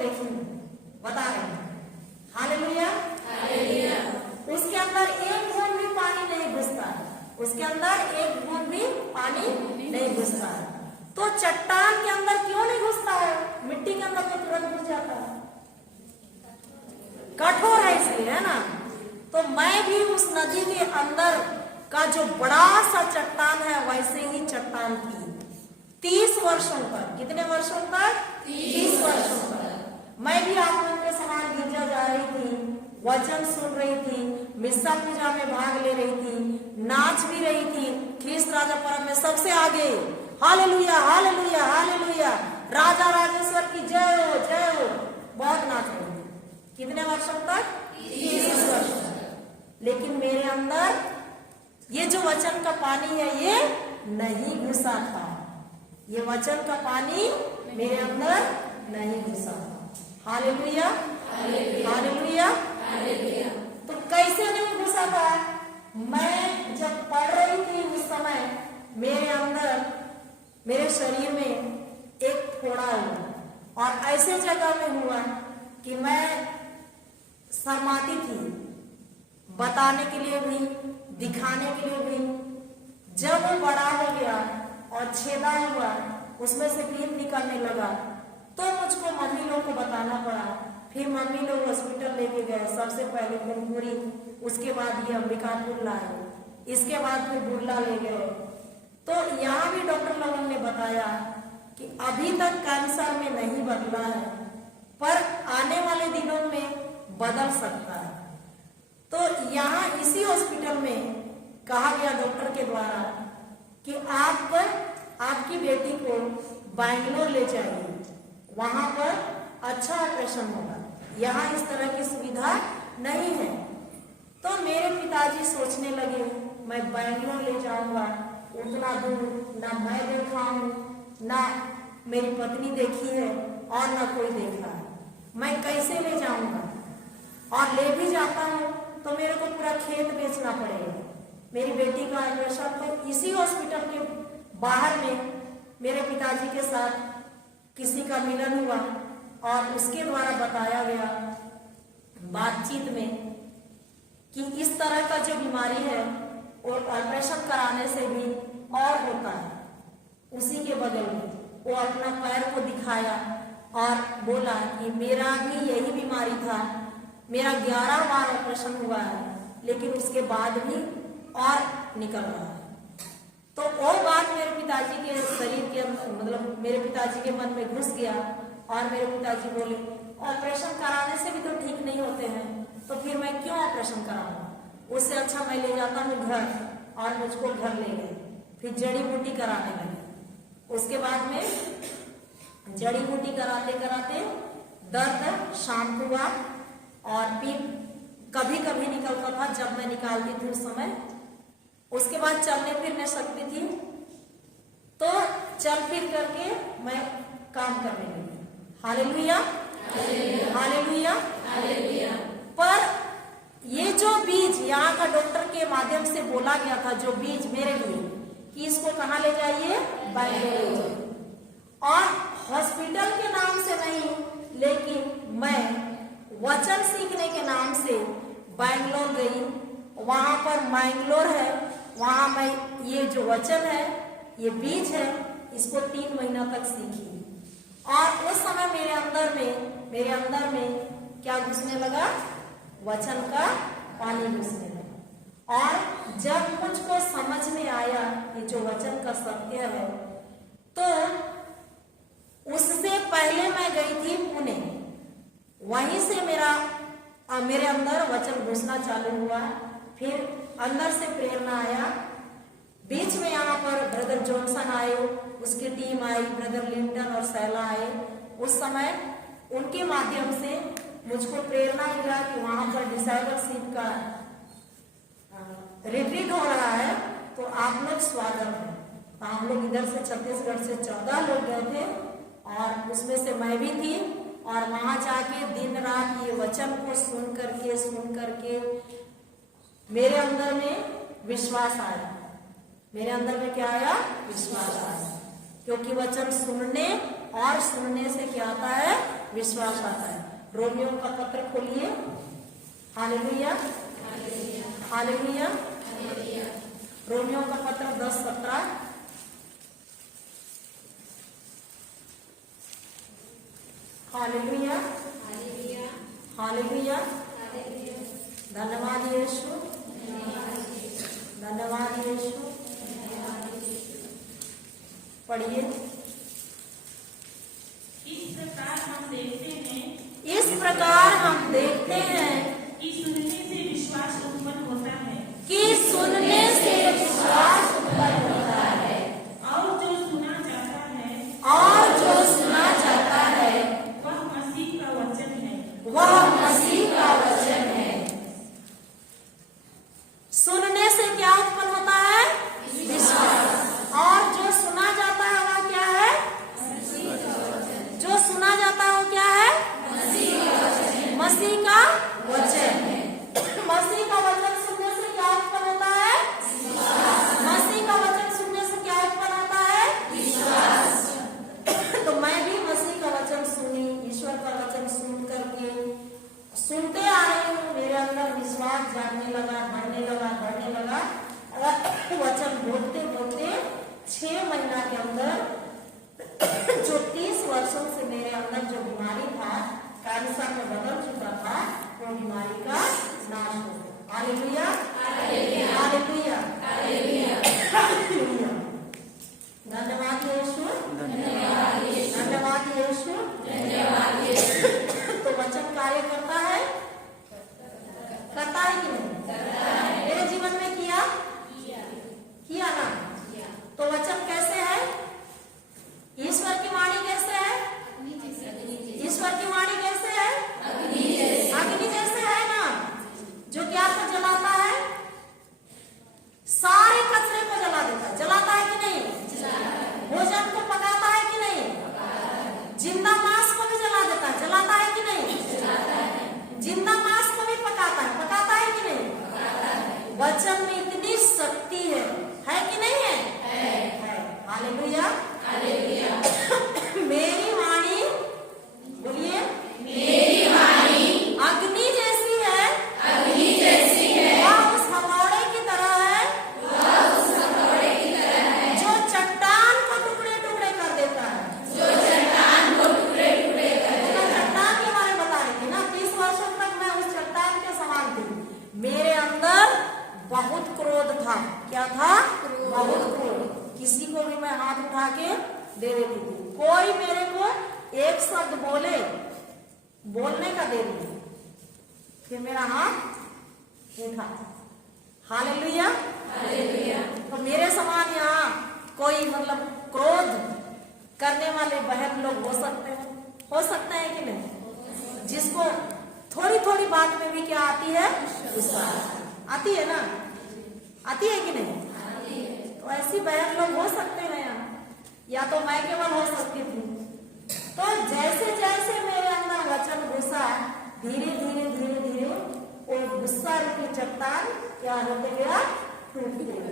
देखेंगे, बता रहे हैं। हालेलुया। उसके अंदर एक बूंद भी पानी नहीं घुसता है, उसके अंदर एक बूंद भी पानी नहीं घुसता है। तो चट्टान के अंदर क्यों नहीं घुसता है? मिट्टी के अंदर तो तुरंत घुस जाता है, कठोर है इसलिए, है ना। तो मैं भी उस नदी के अंदर का जो बड़ा सा चट्टान है वैसे ही चट्टान थी 30 वर्षों तक। कितने वर्षों तक? 30 वर्षों तक। मैं भी आप लोगों के समान गिरजा जा रही थी, वचन सुन रही थी, मिस्सा पूजा में भाग ले रही थी, नाच भी रही थी, ख्रिस्त राजा पर्व में सबसे आगे हालेलुया हालेलुया हालेलुया, राजा राजेश्वर की जय हो जय हो, बहुत नाच रही थी। कितने वर्षों तक? 30 वर्षों तक। लेकिन मेरे अंदर ये जो वचन का पानी है ये नहीं घुसा था, ये वचन का पानी मेरे अंदर नहीं घुसा था। Hallelujah hallelujah. तो कैसे नहीं घुसा था? मैं जब पढ़ रही थी उस समय मेरे अंदर, मेरे शरीर में एक फोड़ा हुआ और ऐसे जगह में हुआ कि मैं शर्माती थी, बताने के लिए भी, दिखाने के लिए भी। जब वो बड़ा हो गया और छेदा हुआ, उसमें से खून निकलने लगा, तो मुझको मम्मी लोग को बताना पड़ा। फिर मम्मी लोग हॉस्पिटल लेके गए, सबसे पहले कुनकुरी, उसके बाद ये अंबिकापुर लाए, इसके बाद फिर बुर्ला ले गए। तो यहाँ भी डॉक्टर लोगों ने बताया कि अभी तक कैंसर में नहीं बदला है, पर आने वाले दिनों में बदल सकता है। तो यहाँ इसी हॉस्पिटल में कहा गया डॉक्टर के द्वारा कि आप आपकी बेटी को बैंगलोर ले जाइए, वहां पर अच्छा ऑपरेशन होगा, यहाँ इस तरह की सुविधा नहीं है। तो मेरे पिताजी सोचने लगे मैं बैंगलोर ले जाऊंगा, उतना दूर ना मैं देखा हूं, ना मेरी पत्नी देखी है और ना कोई देखा है, मैं कैसे ले जाऊंगा? और ले भी जाता हूं तो मेरे को पूरा खेत बेचना पड़ेगा। मेरी बेटी का ऑपरेशन तो इसी हॉस्पिटल के बाहर में मेरे पिताजी के साथ किसी का मिलन हुआ और उसके द्वारा बताया गया बातचीत में कि इस तरह का जो बीमारी है और ऑपरेशन कराने से भी और होता है। उसी के बगल में वो अपना पैर को दिखाया और बोला कि मेरा भी यही बीमारी था, मेरा 11 बार ऑपरेशन हुआ है, लेकिन उसके बाद भी और निकल रहा है। तो वो बात मेरे पिताजी के शरीर के मतलब मेरे पिताजी के मन में घुस गया और मेरे पिताजी बोले ऑपरेशन कराने से भी तो ठीक नहीं होते हैं, तो फिर मैं क्यों ऑपरेशन कराऊंगा? उससे अच्छा मैं ले जाता हूँ घर। और मुझको घर ले गए, फिर जड़ी बूटी कराने लगे। उसके बाद में जड़ी बूटी कराते कराते दर्द शांत हुआ और फिर कभी कभी निकलता था जब मैं निकालती थी उस समय। उसके बाद चलने फिरने सकती थी, तो चल फिर करके मैं काम करने लगी। Hallelujah hallelujah hallelujah. पर ये जो बीज यहाँ का डॉक्टर के माध्यम से बोला गया था, जो बीज मेरे लिए कि इसको कहाँ ले जाइए? बैंगलोर ले जाइए। और हॉस्पिटल के नाम से नहीं, लेकिन मैं वचन सीखने के नाम से बैंगलोर गई। वहां पर मैंगलोर है, वहां मैं ये जो वचन है, ये बीज है, इसको 3 महीना तक सीखी। और उस समय मेरे अंदर में क्या घुसने लगा? वचन का पानी घुसने लगा। और जब मुझको समझ में आया ये जो वचन का सत्य है, तो उससे पहले मैं गई थी पुणे, वहीं से मेरे अंदर वचन घुसना चालू हुआ। फिर अंदर से प्रेरणा आया। बीच में यहाँ पर ब्रदर जॉनसन आए, उसकी टीम आई, ब्रदर लिंटन और सैला आए। उस समय उनके माध्यम से मुझको प्रेरणा मिला कि वहां पर डिसाइबलशिप का रिट्रीट हो रहा है, तो आप लोग स्वागत है। तो हम लोग इधर से छत्तीसगढ़ से 14 लोग गए थे और उसमें से मैं भी थी। और वहां जाके दिन रात ये वचन को सुन करके मेरे अंदर में विश्वास आया। मेरे अंदर में क्या आया? विश्वास आया। क्योंकि वचन सुनने और सुनने से क्या आता है? विश्वास आता है। रोमियो का पत्र खोलिए। Hallelujah, hallelujah. रोमियो का पत्र 10:17। Hallelujah, hallelujah. धन्यवाद यीशु, धन्यवाद यीशु। पढ़िए। इस प्रकार हम देखते हैं इस प्रकार हम देखते हैं कि सुनने से विश्वास उत्पन्न होता है कि सुनने से विश्वास उत्पन्न होता है, और जो सुना जाता है और जो सुना जाता है वह मसीह का वचन है। वह मसीह का वचन है। सुनने से क्या उत्पन्न होता है? विश्वास। और जो सुना जाता है वह क्या है? जो सुना जाता है वो क्या है? मसीह का वचन है। मसीह का वचन सुनने से क्या उत्पन्न होता है? मसीह का वचन सुनने से क्या उत्पन्न होता है? विश्वास। तो मैं भी मसीह का वचन सुनी, ईश्वर का वचन सुन करके सुनते आ रही हूँ, मेरे अंदर विश्वास जागने लगा, बढ़ने लगा, बढ़ने लगा। वचन बोलते बोलते 6 महीना के अंदर जो 30 वर्षों से मेरे अंदर जो बीमारी था, कैंसर में बदल चुका था, वो बीमारी का नाश हो गया। Hallelujah, hallelujah, hallelujah, hallelujah. धन्यवाद यीशु, धन्यवाद यीशु, धन्यवाद यीशु, धन्यवाद यीशु। तो वचन कार्य करता है, करता है कि नहीं? मेरे जीवन में किया ना? तो वचन कैसे है? ईश्वर की वाणी कैसे है? ईश्वर की वाणी कैसे है? अग्नि जैसे है ना, जो क्या को जलाता है? सारे कचरे को जला देता है। जलाता है कि नहीं? भोजन को पकाता है कि नहीं? जिंदा मांस को भी जला देता है। जलाता है कि नहीं? जिंदा मांस को भी पकाता है कि नहीं? वचन में इतनी शक्ति है कि नहीं है? Hallelujah, hallelujah. मेरी वाणी, बोलिए, मेरी वाणी अग्नि जैसी है, अग्नि जैसी है। वह उस हथौड़े की तरह है, वह उस हथौड़े की तरह है, जो चट्टान को टुकड़े टुकड़े कर देता है, जो चट्टान को टुकड़े टुकड़े कर देता है। चट्टान के बारे में बता रही थी ना, 30 वर्षों तक मैं उस चट्टान के समान थी। मेरे अंदर बहुत क्रोध था। क्या था? बहुत क्रोध। किसी को भी मैं हाथ उठा के दे देती थी। कोई मेरे को एक शब्द बोलने का दे दी, फिर मेरा हाथ उठा। Hallelujah, hallelujah. तो मेरे समान यहाँ कोई मतलब क्रोध करने वाले बहन लोग हो सकते हैं कि नहीं? जिसको थोड़ी थोड़ी बात में भी क्या आती है? गुस्सा आती है ना? आती है कि नहीं? तो ऐसी बहन लोग हो सकते हैं यहाँ, या तो मैं केवल हो सकती थी। तो जैसे जैसे मेरे अंदर वचन घुसा, धीरे धीरे धीरे धीरे वो गुस्सा रूपी चट्टान क्या होते गया? टूटते गया।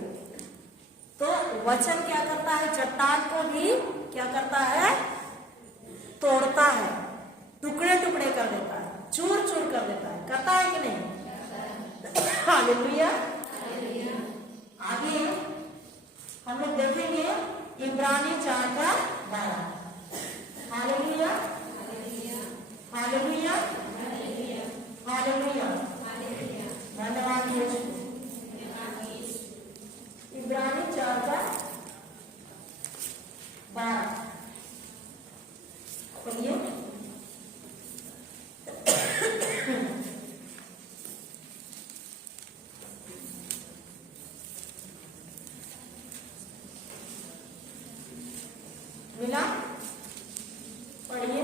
तो वचन क्या करता है? चट्टान को भी क्या करता है? तोड़ता है, टुकड़े टुकड़े कर देता है, चूर चूर कर देता है। करता है कि नहीं? हालेलुया। आगे हम लोग देखेंगे इब्रानी 4:12। Hallelujah, hallelujah, hallelujah. धन्यवाद यीशु। इब्रानी 4:12 खोलिए। मिला? पढ़िए।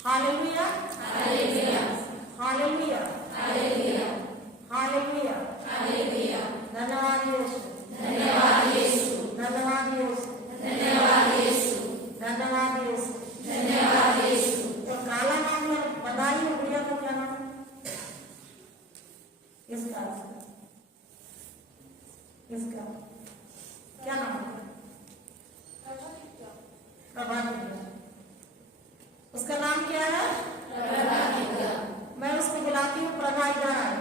Hallelujah, hallelujah, hallelujah, hallelujah, hallelujah. धन्यवाद यीशु, धन्यवाद यीशु, धन्यवाद यीशु, धन्यवाद यीशु, धन्यवाद यीशु, धन्यवाद यीशु। तो काला नाम है, बताइए गुड़िया को क्या नाम है? इसका इसका क्या नाम है? प्रभातिका। उसका नाम क्या है? प्रभातिका। मैं उसको बुलाती हूँ प्रभा, इधर आए।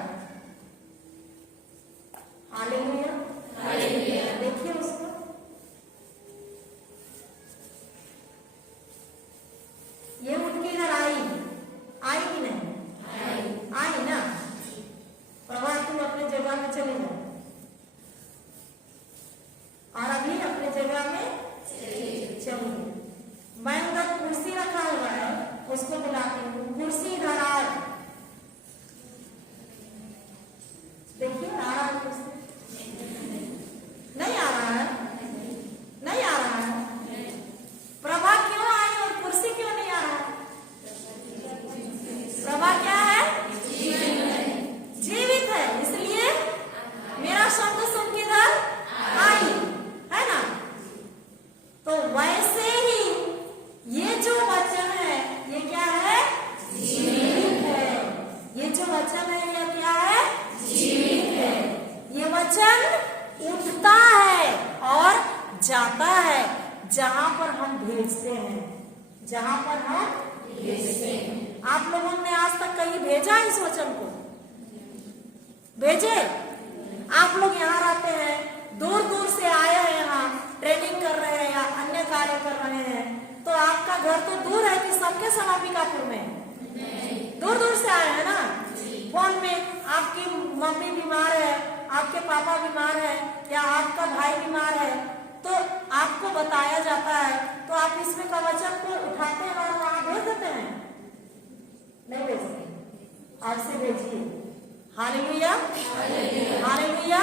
Hallelujah, hallelujah. देखिए उसको, ये उठ के इधर आई कि नहीं? आई ना। प्रभा तुम अपने जगह में चले जाओ, और अभी अपने जगह में चलिए। मैं उधर कुर्सी रखा हुआ है, उसको बुलाती हूँ, कुर्सी इधर आओ। देखिए आ रहा है कुर्सी? नहीं आ रहा है, नहीं आ रहा है। प्रभा क्यों आई और कुर्सी क्यों नहीं आ रहा है? प्रभा क्या है? जीवित है, इसलिए मेरा शब्द सुन के इधर आई, है ना? तो वैसे ही ये जो वचन है, ये क्या है? जीवित है। ये जो वचन है, ये क्या है? जीवित है। ये वचन उठता है और जाता है जहां पर हम भेजते हैं, जहां पर हम भेजते हैं। आप लोगों ने आज तक कहीं भेजा इस वचन को? भेजे? आप लोग यहाँ रहते हैं, दूर दूर से आए हैं, यहाँ ट्रेनिंग कर रहे हैं या अन्य कार्य कर रहे हैं, तो आपका घर तो दूर है कि सबके समापिकापुर में? दूर दूर से आए हैं ना। फोन में आपकी मम्मी बीमार है, आपके पापा बीमार है, या आपका भाई बीमार है, तो आपको बताया जाता है, तो आप इसमें का वचन को उठाते हैं और वहां भेज देते हैं? नहीं भेजते, आज से भेजिए। Hallelujah, hallelujah, hallelujah,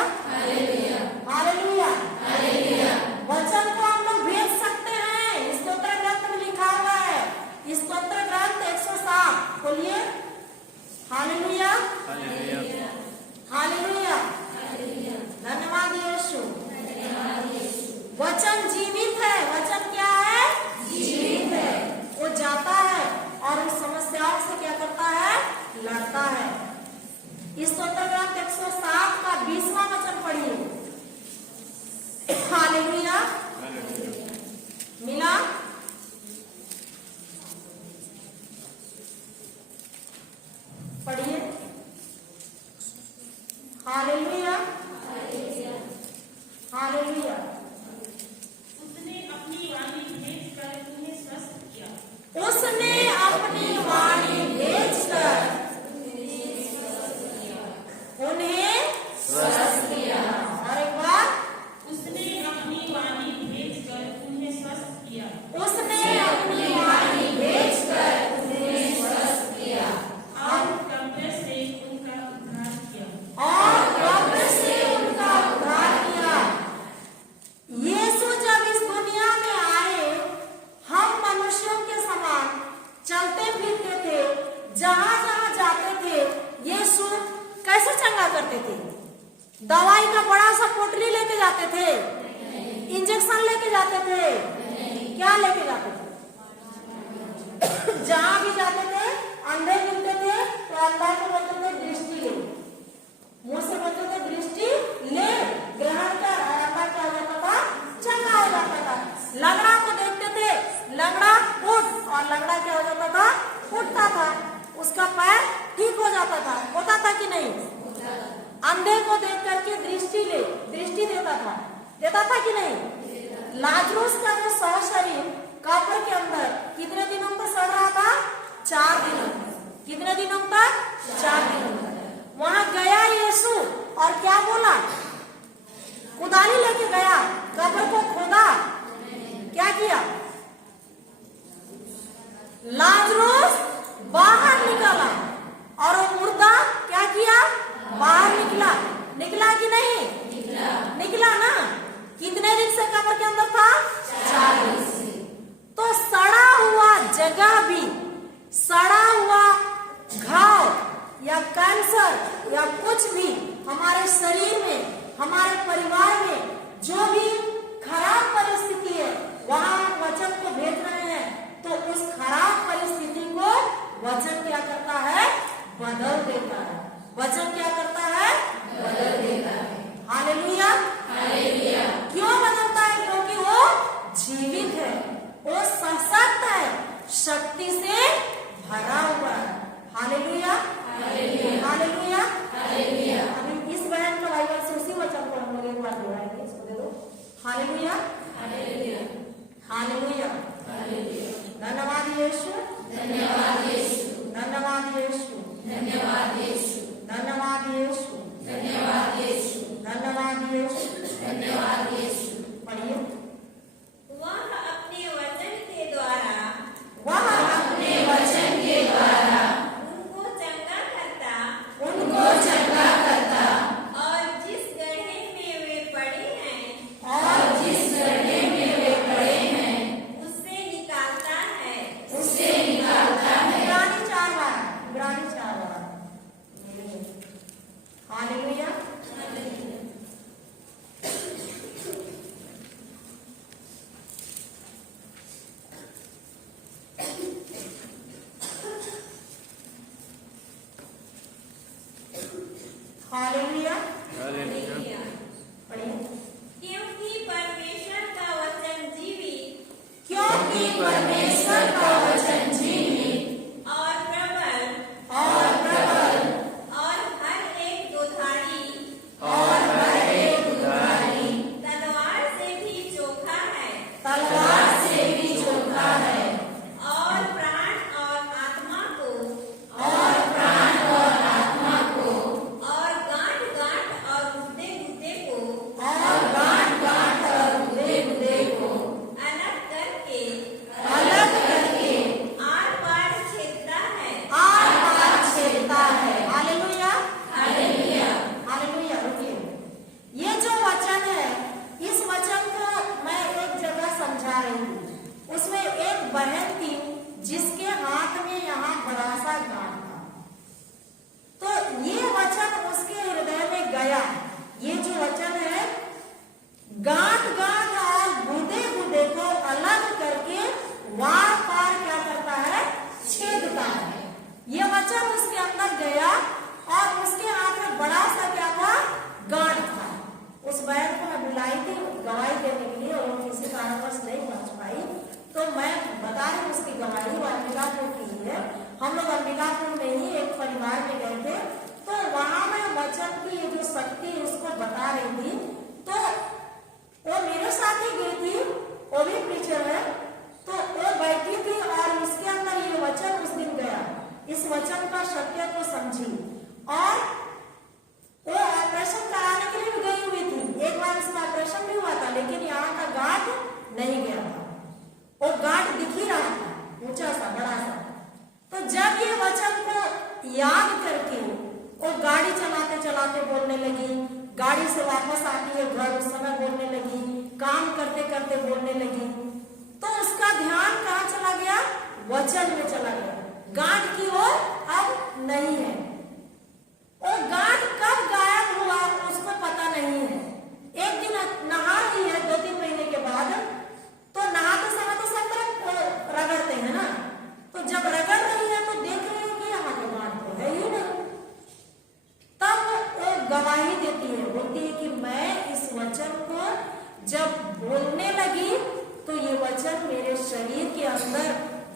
hallelujah, hallelujah. वचन को हम लोग भेज सकते हैं। स्तोत्र ग्रंथ में लिखा हुआ है, स्तोत्र ग्रंथ 107 खोलिए। Hallelujah, hallelujah, hallelujah. धन्यवाद यीशु, धन्यवाद यीशु। वचन जीवित है। वचन क्या है? जीवित है। वो जाता है और उस समस्याओं से क्या करता है? लड़ता है। स्तोत्र ग्रंथ 107 का 20वां वचन पढ़िए। हालेलुया, मिला? पढ़िए। Hallelujah, hallelujah. उसने अपनी वाणी भेजकर तुम्हें स्वस्थ किया। उसने अपनी वाणी भेजकर उन्हें स्वस्थ किया। और एक बार, उसने अपनी वाणी भेजकर उन्हें स्वस्थ किया। उसने अपनी वाणी भेजकर उन्हें स्वस्थ किया और कब्र से उनका उद्धार किया। और कब्र से उनका उद्धार किया। यीशु जब इस दुनिया में आए, हम मनुष्यों के समान चलते फिरते थे, जहां जहां जाते थे। यीशु कैसे चंगा करते थे? दवाई का बड़ा सा पोटली लेके जाते थे? इंजेक्शन लेके जाते थे? क्या लेके जाते थे? जहां भी जाते थे, अंधे मिलते थे तो अल्लाह को बोलते थे दृष्टि ले, मुंह से बोलते थे दृष्टि ले, ग्रहण कर, और अल्लाह क्या हो जाता था? चंगा हो जाता था। लंगड़ा को देखते थे, लंगड़ा उठ, और लंगड़ा क्या हो जाता था? उठता था, उसका पैर ठीक हो जाता था। होता था कि नहीं? अंधे को देख करके दृष्टि ले, दृष्टि देता था कि नहीं? लाजरूस का जो शरीर कब्र के अंदर कितने दिनों तक सड़ रहा था? 4 दिनों तक। कितने दिनों तक? 4 दिनों तक। वहां गया यीशु और क्या बोला? कुदाली लेके गया, कब्र को खोदा, क्या किया? लाजरूस बाहर निकाला, और वो मुर्दा क्या किया? बाहर निकला। निकला कि नहीं? निकला ना। कितने दिन से कब्र के अंदर था? 4 दिन से। तो सड़ा हुआ जगह भी सड़ा हुआ घाव या कैंसर या कुछ भी हमारे शरीर में, हमारे परिवार में जो भी खराब परिस्थिति है, वहां वचन को भेज रहे हैं, तो उस खराब परिस्थिति को वचन क्या करता है? बदल देता है। वचन क्या करता है? बदल देता है। Hallelujah, hallelujah. क्यों बदलता है? क्योंकि वो जीवित है, वो सशक्त है, शक्ति से भरा हुआ है। Hallelujah, hallelujah, hallelujah, hallelujah. अभी इस बहन का बाइबल से उसी वचन को हम लोग एक बार दोहराएंगे, इसको दे दो। Hallelujah, hallelujah, hallelujah, hallelujah. धन्यवाद यीशु, धन्यवाद यीशु, धन्यवाद यीशु, धन्यवाद यीशु, धन्यवाद यीशु, धन्यवाद यीशु, धन्यवाद यीशु, धन्यवाद यीशु। पढ़िए। वह अपने वचन के द्वारा, वह अपने वचन के द्वारा उनको चंगा करता, उनको चंगा करता, और जिस गड्ढे में वे पड़े हैं, और जिस गड्ढे में वे पड़े हैं उससे निकालता है। उससे निकालता है। इब्रानी 4 बार, इब्रानी 4 बार। Hallelujah, hallelujah, hallelujah. पढ़िए। क्योंकि परमेश्वर का वचन जीवित क्योंकि परमेश्वर का वचन जीवित और प्रबल और प्रबल और हर एक दुधारी और हर एक दुधारी तलवार से भी चोखा है, तलवार से भी चोखा है, और प्राण और आत्मा को और प्राण और आत्मा को और गांठ-गांठ और गुद्दे-गुद्दे को और गांठ-गांठ और गुदे-गुदे को अलग करके आर-पार छेदता है। आर-पार छेदता है। Hallelujah, hallelujah, hallelujah. रुकिए, ये जो वचन है, इस वचन को मैं एक जगह समझा रही हूँ। उसमें एक बहन थी जिसके हाथ में यहाँ बड़ा सा गांठ था, तो ये वचन उसके हृदय में गया। ये जो वचन है, गांठ-गांठ और गुदे-गुदे को अलग करके वार पार क्या करता है? छेदता है। ये वचन उसके अंदर गया और उसके हाथ में बड़ा सा क्या था? गांठ था। उस बहन को मैं बुलाई थी गवाही देने के लिए, और वो किसी कारणवश नहीं पहुंच पाई, तो मैं बता रही हूँ उसकी गवाही। वो अंबिकापुर की है। हम लोग अंबिकापुर में ही एक परिवार में गए थे, तो वहां मैं वचन की ये जो शक्ति उसको बता रही थी, तो वो मेरे साथ ही गई थी, वो भी प्रीचर है, तो वो बैठी थी और उसके अंदर ये वचन उस दिन गया। इस वचन का सत्य को समझी, और वो ऑपरेशन कराने के लिए भी गई हुई थी। एक बार उसका ऑपरेशन भी हुआ था, लेकिन यहाँ का गांठ नहीं गया था, वो गांठ दिख ही रहा था, ऊंचा सा बड़ा सा। तो जब ये वचन को याद करके वो गाड़ी चलाते चलाते बोलने लगी, गाड़ी से वापस आती है घर, उस समय बोलने लगी, काम करते करते बोलने लगी, तो उसका ध्यान कहाँ चला गया? वचन में चला गया। गांठ की ओर अब नहीं है। वो गांठ कब गायब हुआ उसको पता नहीं है। एक दिन नहा रही है 2-3 महीने के बाद, तो नहाते समय तो सब तरफ रगड़ते हैं ना, तो जब रगड़ रही है तो देख रही है कि यहाँ तो गांठ तो है ही नहीं। तब वो गवाही देती है, बोलती है कि मैं इस वचन को जब बोलने लगी तो ये वचन मेरे शरीर के अंदर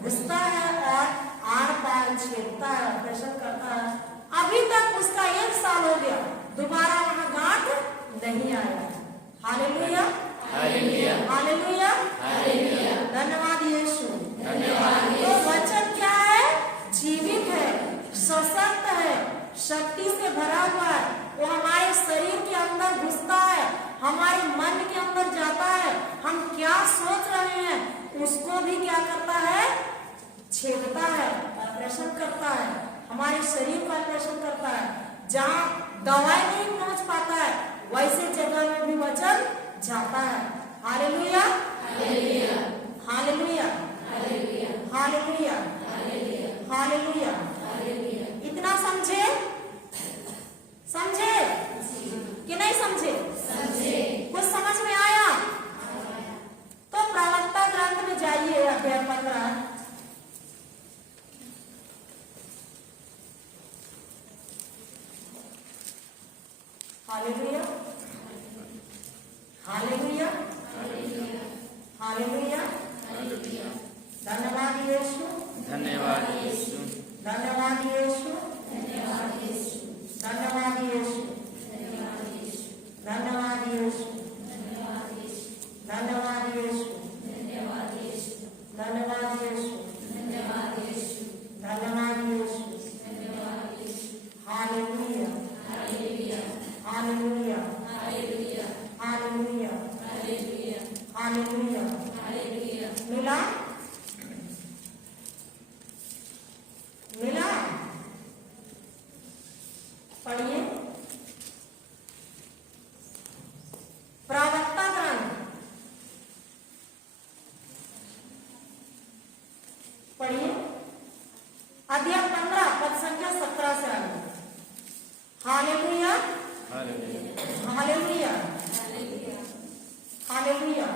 घुसता है और आर पार छेदता है, ऑपरेशन करता है। अभी तक उसका 1 साल हो गया, दोबारा वहां गांठ नहीं आया। Hallelujah, hallelujah, hallelujah, hallelujah. धन्यवाद यीशु, धन्यवाद। तो वचन क्या है? जीवित है, सशक्त है, शक्ति से भरा हुआ है। वो हमारे शरीर के अंदर घुसता है, हमारे मन के अंदर जाता है। हम क्या सोच रहे हैं उसको भी क्या करता है? छेदता है, ऑपरेशन करता है, हमारे शरीर का ऑपरेशन करता है। जहाँ दवाई नहीं पहुंच पाता है वैसे जगह में भी वचन जाता है। Hallelujah, hallelujah, hallelujah, hallelujah, hallelujah, hallelujah. इतना समझे? समझे कि नहीं समझे? कुछ समझ में आया? तो प्रवक्ता ग्रंथ में जाइए, अध्याय 15। Hallelujah, hallelujah, hallelujah. धन्यवाद यीशु, धन्यवाद यीशु, धन्यवाद यीशु, धन्यवाद यीशु, धन्यवाद यीशु, धन्यवाद यीशु, धन्यवाद यीशु, धन्यवाद यीशु, हालेलुया, हालेलुया, हालेलुया, हालेलुया। मिला? मिला? पढ़िए प्रवक्ता ग्रंथ, पढ़िए अध्याय 15 पद संख्या 17 से आगे। Hallelujah, hallelujah, hallelujah.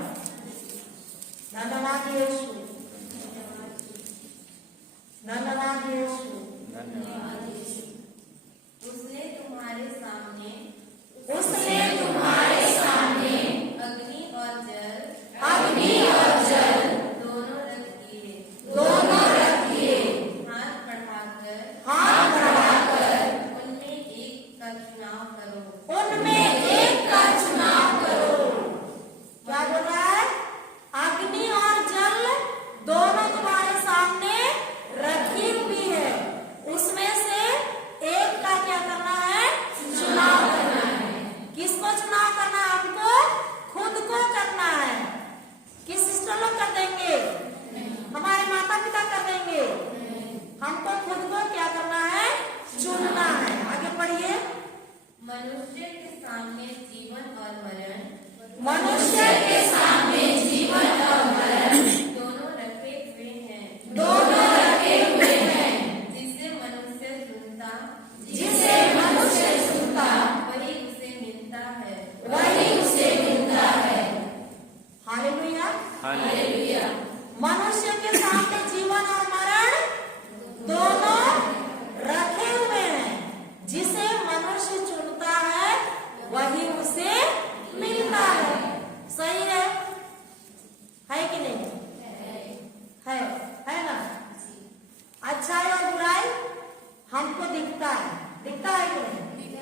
धन्यवाद यीशु, धन्यवाद यीशु। उसने तुम्हारे सामने अग्नि और जल दोनों रख दिए। हाथ बढ़ाकर उनमें एक का चुनाव करो। क्या बोल रहा है? अग्नि और जल दोनों तुम्हारे सामने रखी हुई है, उसमें से एक का क्या करना है? चुनाव करना है। किसको चुनाव करना है? आपको खुद को करना है। किस सिस्टर लोग कर देंगे? हमारे माता पिता कर देंगे। हमको खुद को क्या करना है? चुनना है। आगे पढ़िए। मनुष्य के सामने जीवन और मरण दोनों रखे हुए हैं। जिसे मनुष्य सुनता वही उसे मिलता है। हालेलुया। हालेलुया, मनुष्य के सामने जीवन और मरण दोनों रखे हुए हैं। जिसे मनुष्य चुनता है वही उसे मिलता है। सही है कि नहीं? है ना? अच्छाई और बुराई हमको दिखता है कि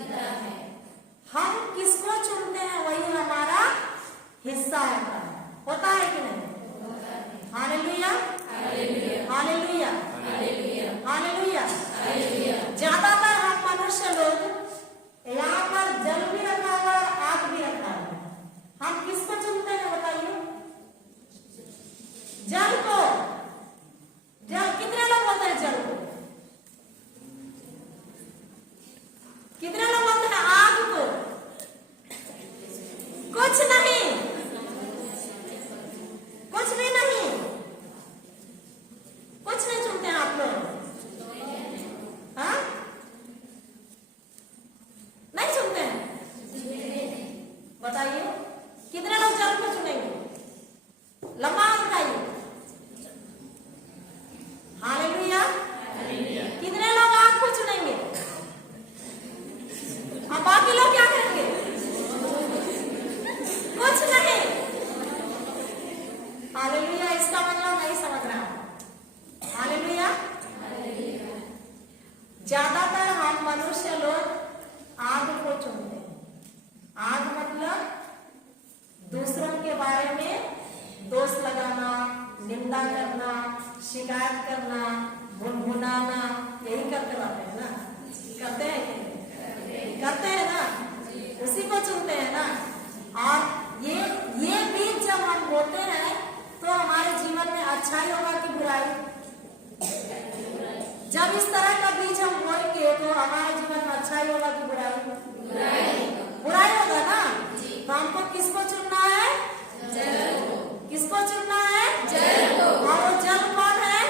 नहीं? हम किसको चुनते हैं वही हमारा हिस्सा होता है कि नहीं? Hallelujah, hallelujah, hallelujah. ज्यादातर हम मनुष्य लोग यहाँ पर जल भी रखा हुआ और आग भी रखा हुआ। हम किसको चुनते हैं बताइए? जल को। जल कितने लोग बोलते हैं? जल को कितने लोग बोलते हैं? आग को कुछ नहीं, कुछ भी नहीं, कुछ नहीं चुनते हैं आप लोग। हाँ, नहीं चुनते हैं? बताइए कितने लोग जल को चुनेंगे? लंबा उठाइए। हालेलुया। कितने लोग आग को चुनेंगे? हाँ, बाकी लोग क्या करेंगे? कुछ नहीं। हालेलुया। इसका मतलब नहीं समझ रहा। हालेलुया। ज्यादातर हम मनुष्य लोग आग को चुनते हैं। आग मतलब दूसरों के बारे में दोष लगाना, निंदा करना, शिकायत करना, भुनभुनाना, यही करते रहते हैं ना? करते हैं कि नहीं? करते हैं ना? उसी को चुनते हैं ना? और ये बीज जब हम बोते हैं तो हमारे जीवन में अच्छाई होगा कि बुराई? जब इस तरह का बीज हम बोएंगे तो हमारे जीवन में अच्छाई होगा कि बुराई? बुराई होगा ना? तो हमको किसको चुनना है? किसको चुनना है? जल को। और वो जल कौन है?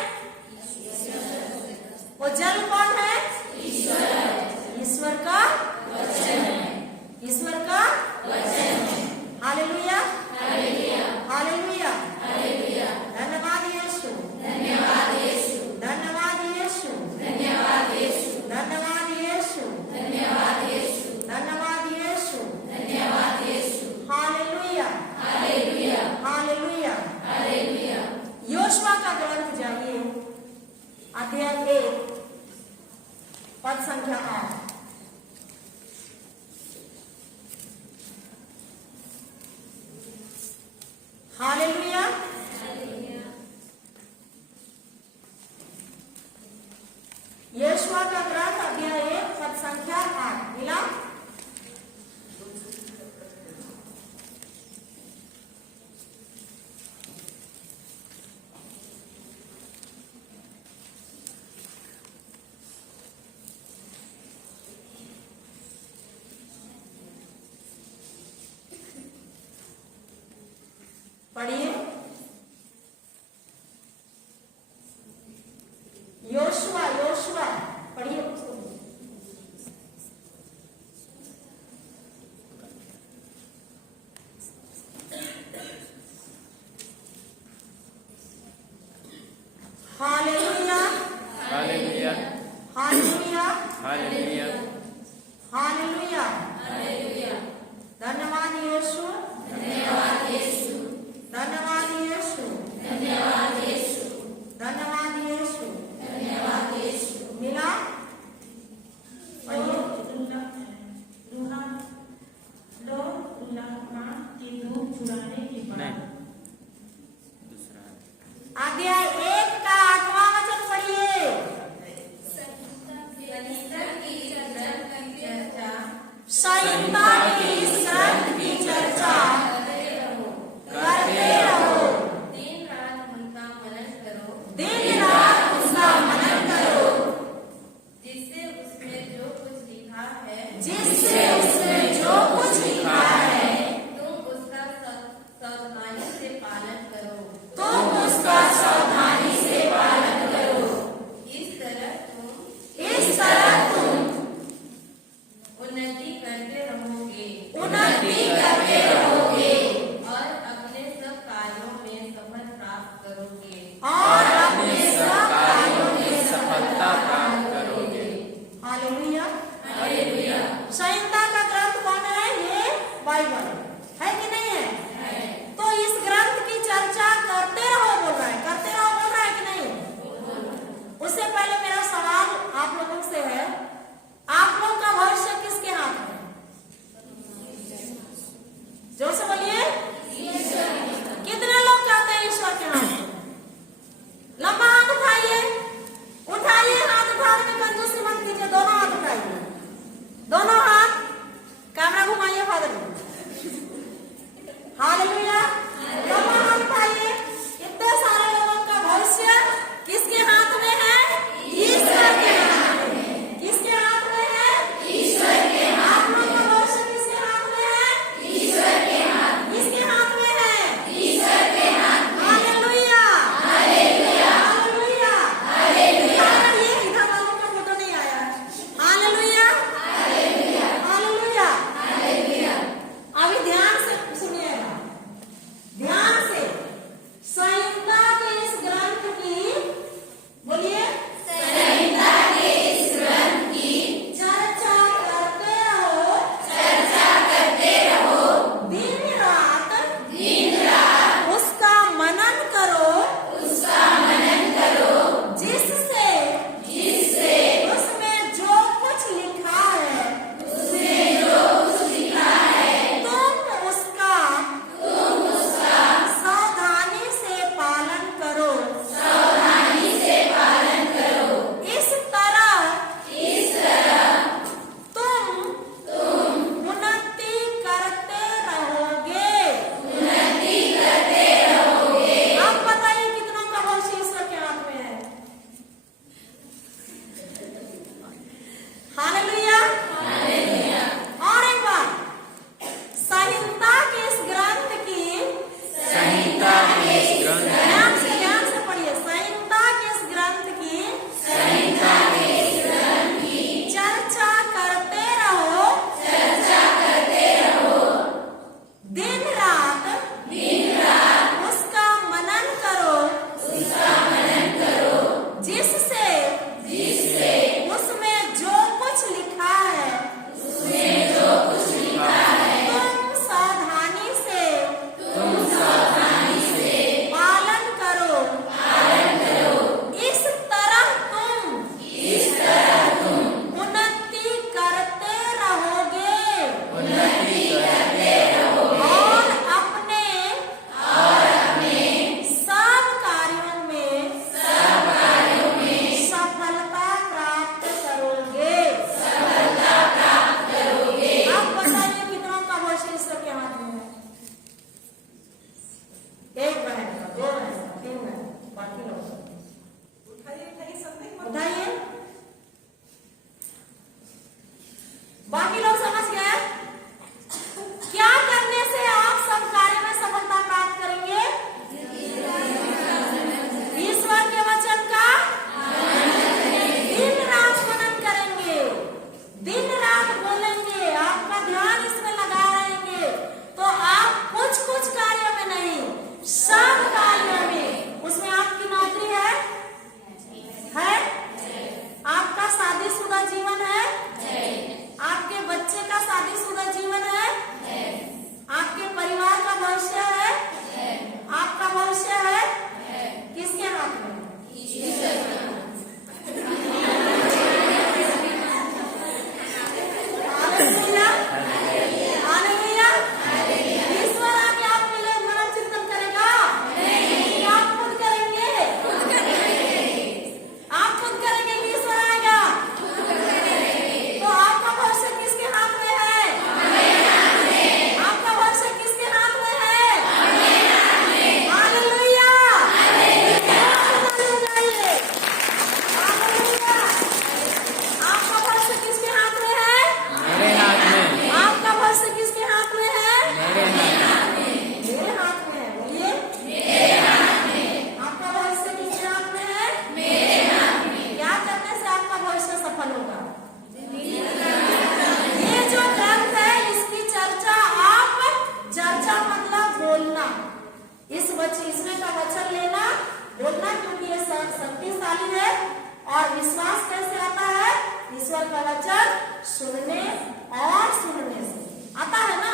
अध्याय 1 पद संख्या 8। हालेलुया। यहोशुआ का ग्रंथ अध्याय 1 पद संख्या 8 मिला। पढ़िए। योशुआ योशुआ पढ़िए। Hallelujah hallelujah hallelujah hallelujah hallelujah. Hallelujah. धन्यवाद यीशु धन्यवाद यीशु धन्यवाद यीशु धन्यवाद यीशु धन्यवाद यीशु। धन्यवाद यीशु। मिला। पढ़िए। की धूप छुड़ाने के बाद नहीं, दूसरा अध्याय 1 का 8वां वचन पढ़िए। संहिता की इस ग्रंथ की चर्चा और विश्वास कैसे आता है? ईश्वर का वचन सुनने और सुनने से आता है ना।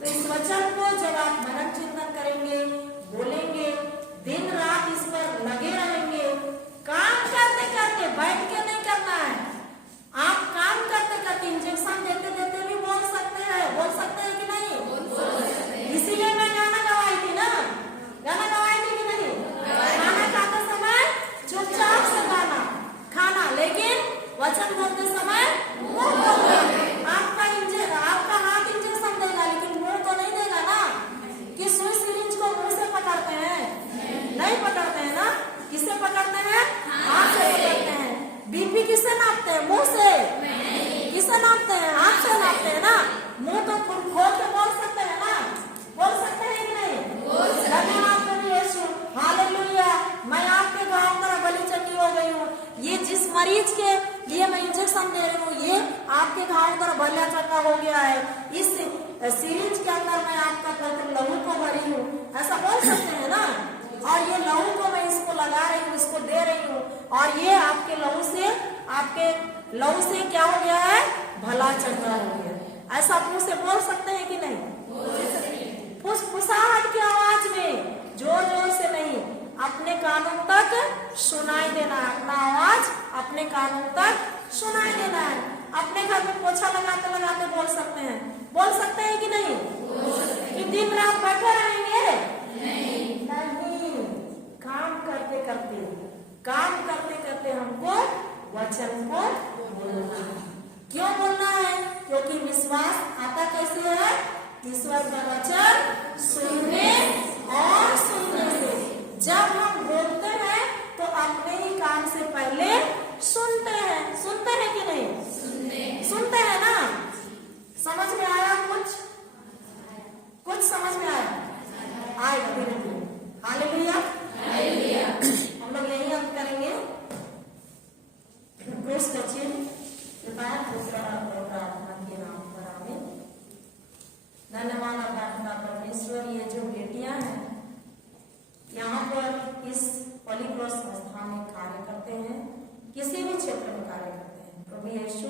तो इस वचन को जब आप मनन चिंतन करेंगे, बोलेंगे, दिन रात इस पर लगे रहेंगे, काम करते करते, बैठ के नहीं करना है। आप काम करते करते, इंजेक्शन देते देते भी बोल सकते हैं कि नहीं? इसीलिए मैं गाना गवाई थी ना, गाना गवाई थी कि नहीं? खाना खाते समय चुपचाप से गाना खाना, लेकिन वचन बोलते समय मुंह खोलना। आपका हाथ इंजेक्शन देगा, लेकिन मुंह तो नहीं देगा ना। कि सुई सिरिंज को मुंह से पकड़ते हैं? नहीं पकड़ते हैं ना। किससे पकड़ते हैं? हाथ से पकड़ते हैं। बीपी किससे नापते हैं? मुंह से। किससे नापते हैं? हाथ से नापते हैं ना। मुंह तो खोल के बोल सकते हैं ना, बोल सकते हैं कि नहीं? धन्यवाद प्रभु यीशु, हालेलुया। मैं आपके घाव पर बलि चंगी हो गई हूँ। ये जिस मरीज के लिए मैं इंजेक्शन दे रही हूँ, ये आपके घाव पर बलिया चंगा हो गया है। इस सीरीज के अंदर मैं आपका पवित्र लहू को भरी हूँ, ऐसा बोल सकते हैं ना। और ये लहू को मैं इसको लगा रही हूँ, इसको दे रही हूँ, और ये आपके लहू से क्या हो गया है? भला चंगा हो गया। ऐसा मुंह से बोल सकते हैं कि नहीं? फुसफुसाहट की आवाज में, जोर जोर से नहीं, अपने कानों तक सुनाई देना है। अपना आवाज अपने कानों तक सुनाई देना है। अपने घर में पोछा लगाते लगाते बोल सकते हैं कि नहीं? कि दिन रात बैठे रहेंगे? नहीं। काम करते करते हमको वचन को बोलना है। क्यों बोलना है? क्योंकि विश्वास आता कैसे है? ईश्वर का वचन सुनने और सुनने से। जब हम बोलते हैं तो अपने ही काम से पहले सुनते हैं कि नहीं? सुनते हैं ना। समझ में आया? कुछ समझ में आया? आएगा धीरे धीरे। हालेलुया। हम लोग यही अंत करेंगे। क्रूस का चिन्ह प्रार्थना के नाम पर आमीन। धन्यवाद प्रार्थना परमेश्वर। ये जो बेटियां हैं यहाँ पर इस पॉलीक्रॉस संस्था में कार्य करते हैं, किसी भी क्षेत्र में कार्य करते हैं, प्रभु यीशु,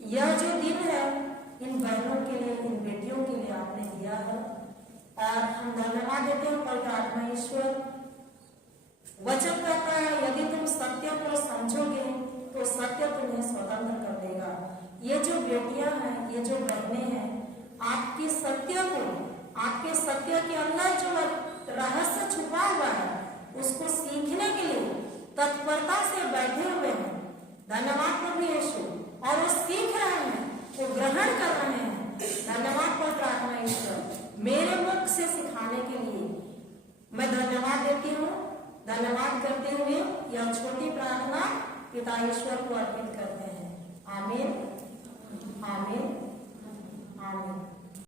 यह जो दिन है इन बहनों के लिए, इन बेटियों के लिए आपने दिया है, और हम धन्यवाद देते हैं। पवित्र आत्मा ईश्वर वचन कहता है, यदि तुम सत्य को समझोगे तो सत्य तुम्हें स्वतंत्र कर देगा। ये जो बेटियां हैं, ये जो बहनें हैं, आपके सत्य के अंदर जो रहस्य छुपा हुआ है, उसको सीखने के लिए तत्परता से बैठे हुए हैं। धन्यवाद प्रभु यीशु। और वो सीख रहे हैं, वो ग्रहण कर रहे हैं। धन्यवाद पवित्र आत्मा ईश्वर, मेरे मुख से सिखाने के लिए मैं धन्यवाद देती हूँ। धन्यवाद करते हुए यह छोटी प्रार्थना पिता ईश्वर को अर्पित करते हैं। आमीन, आमीन, आमीन।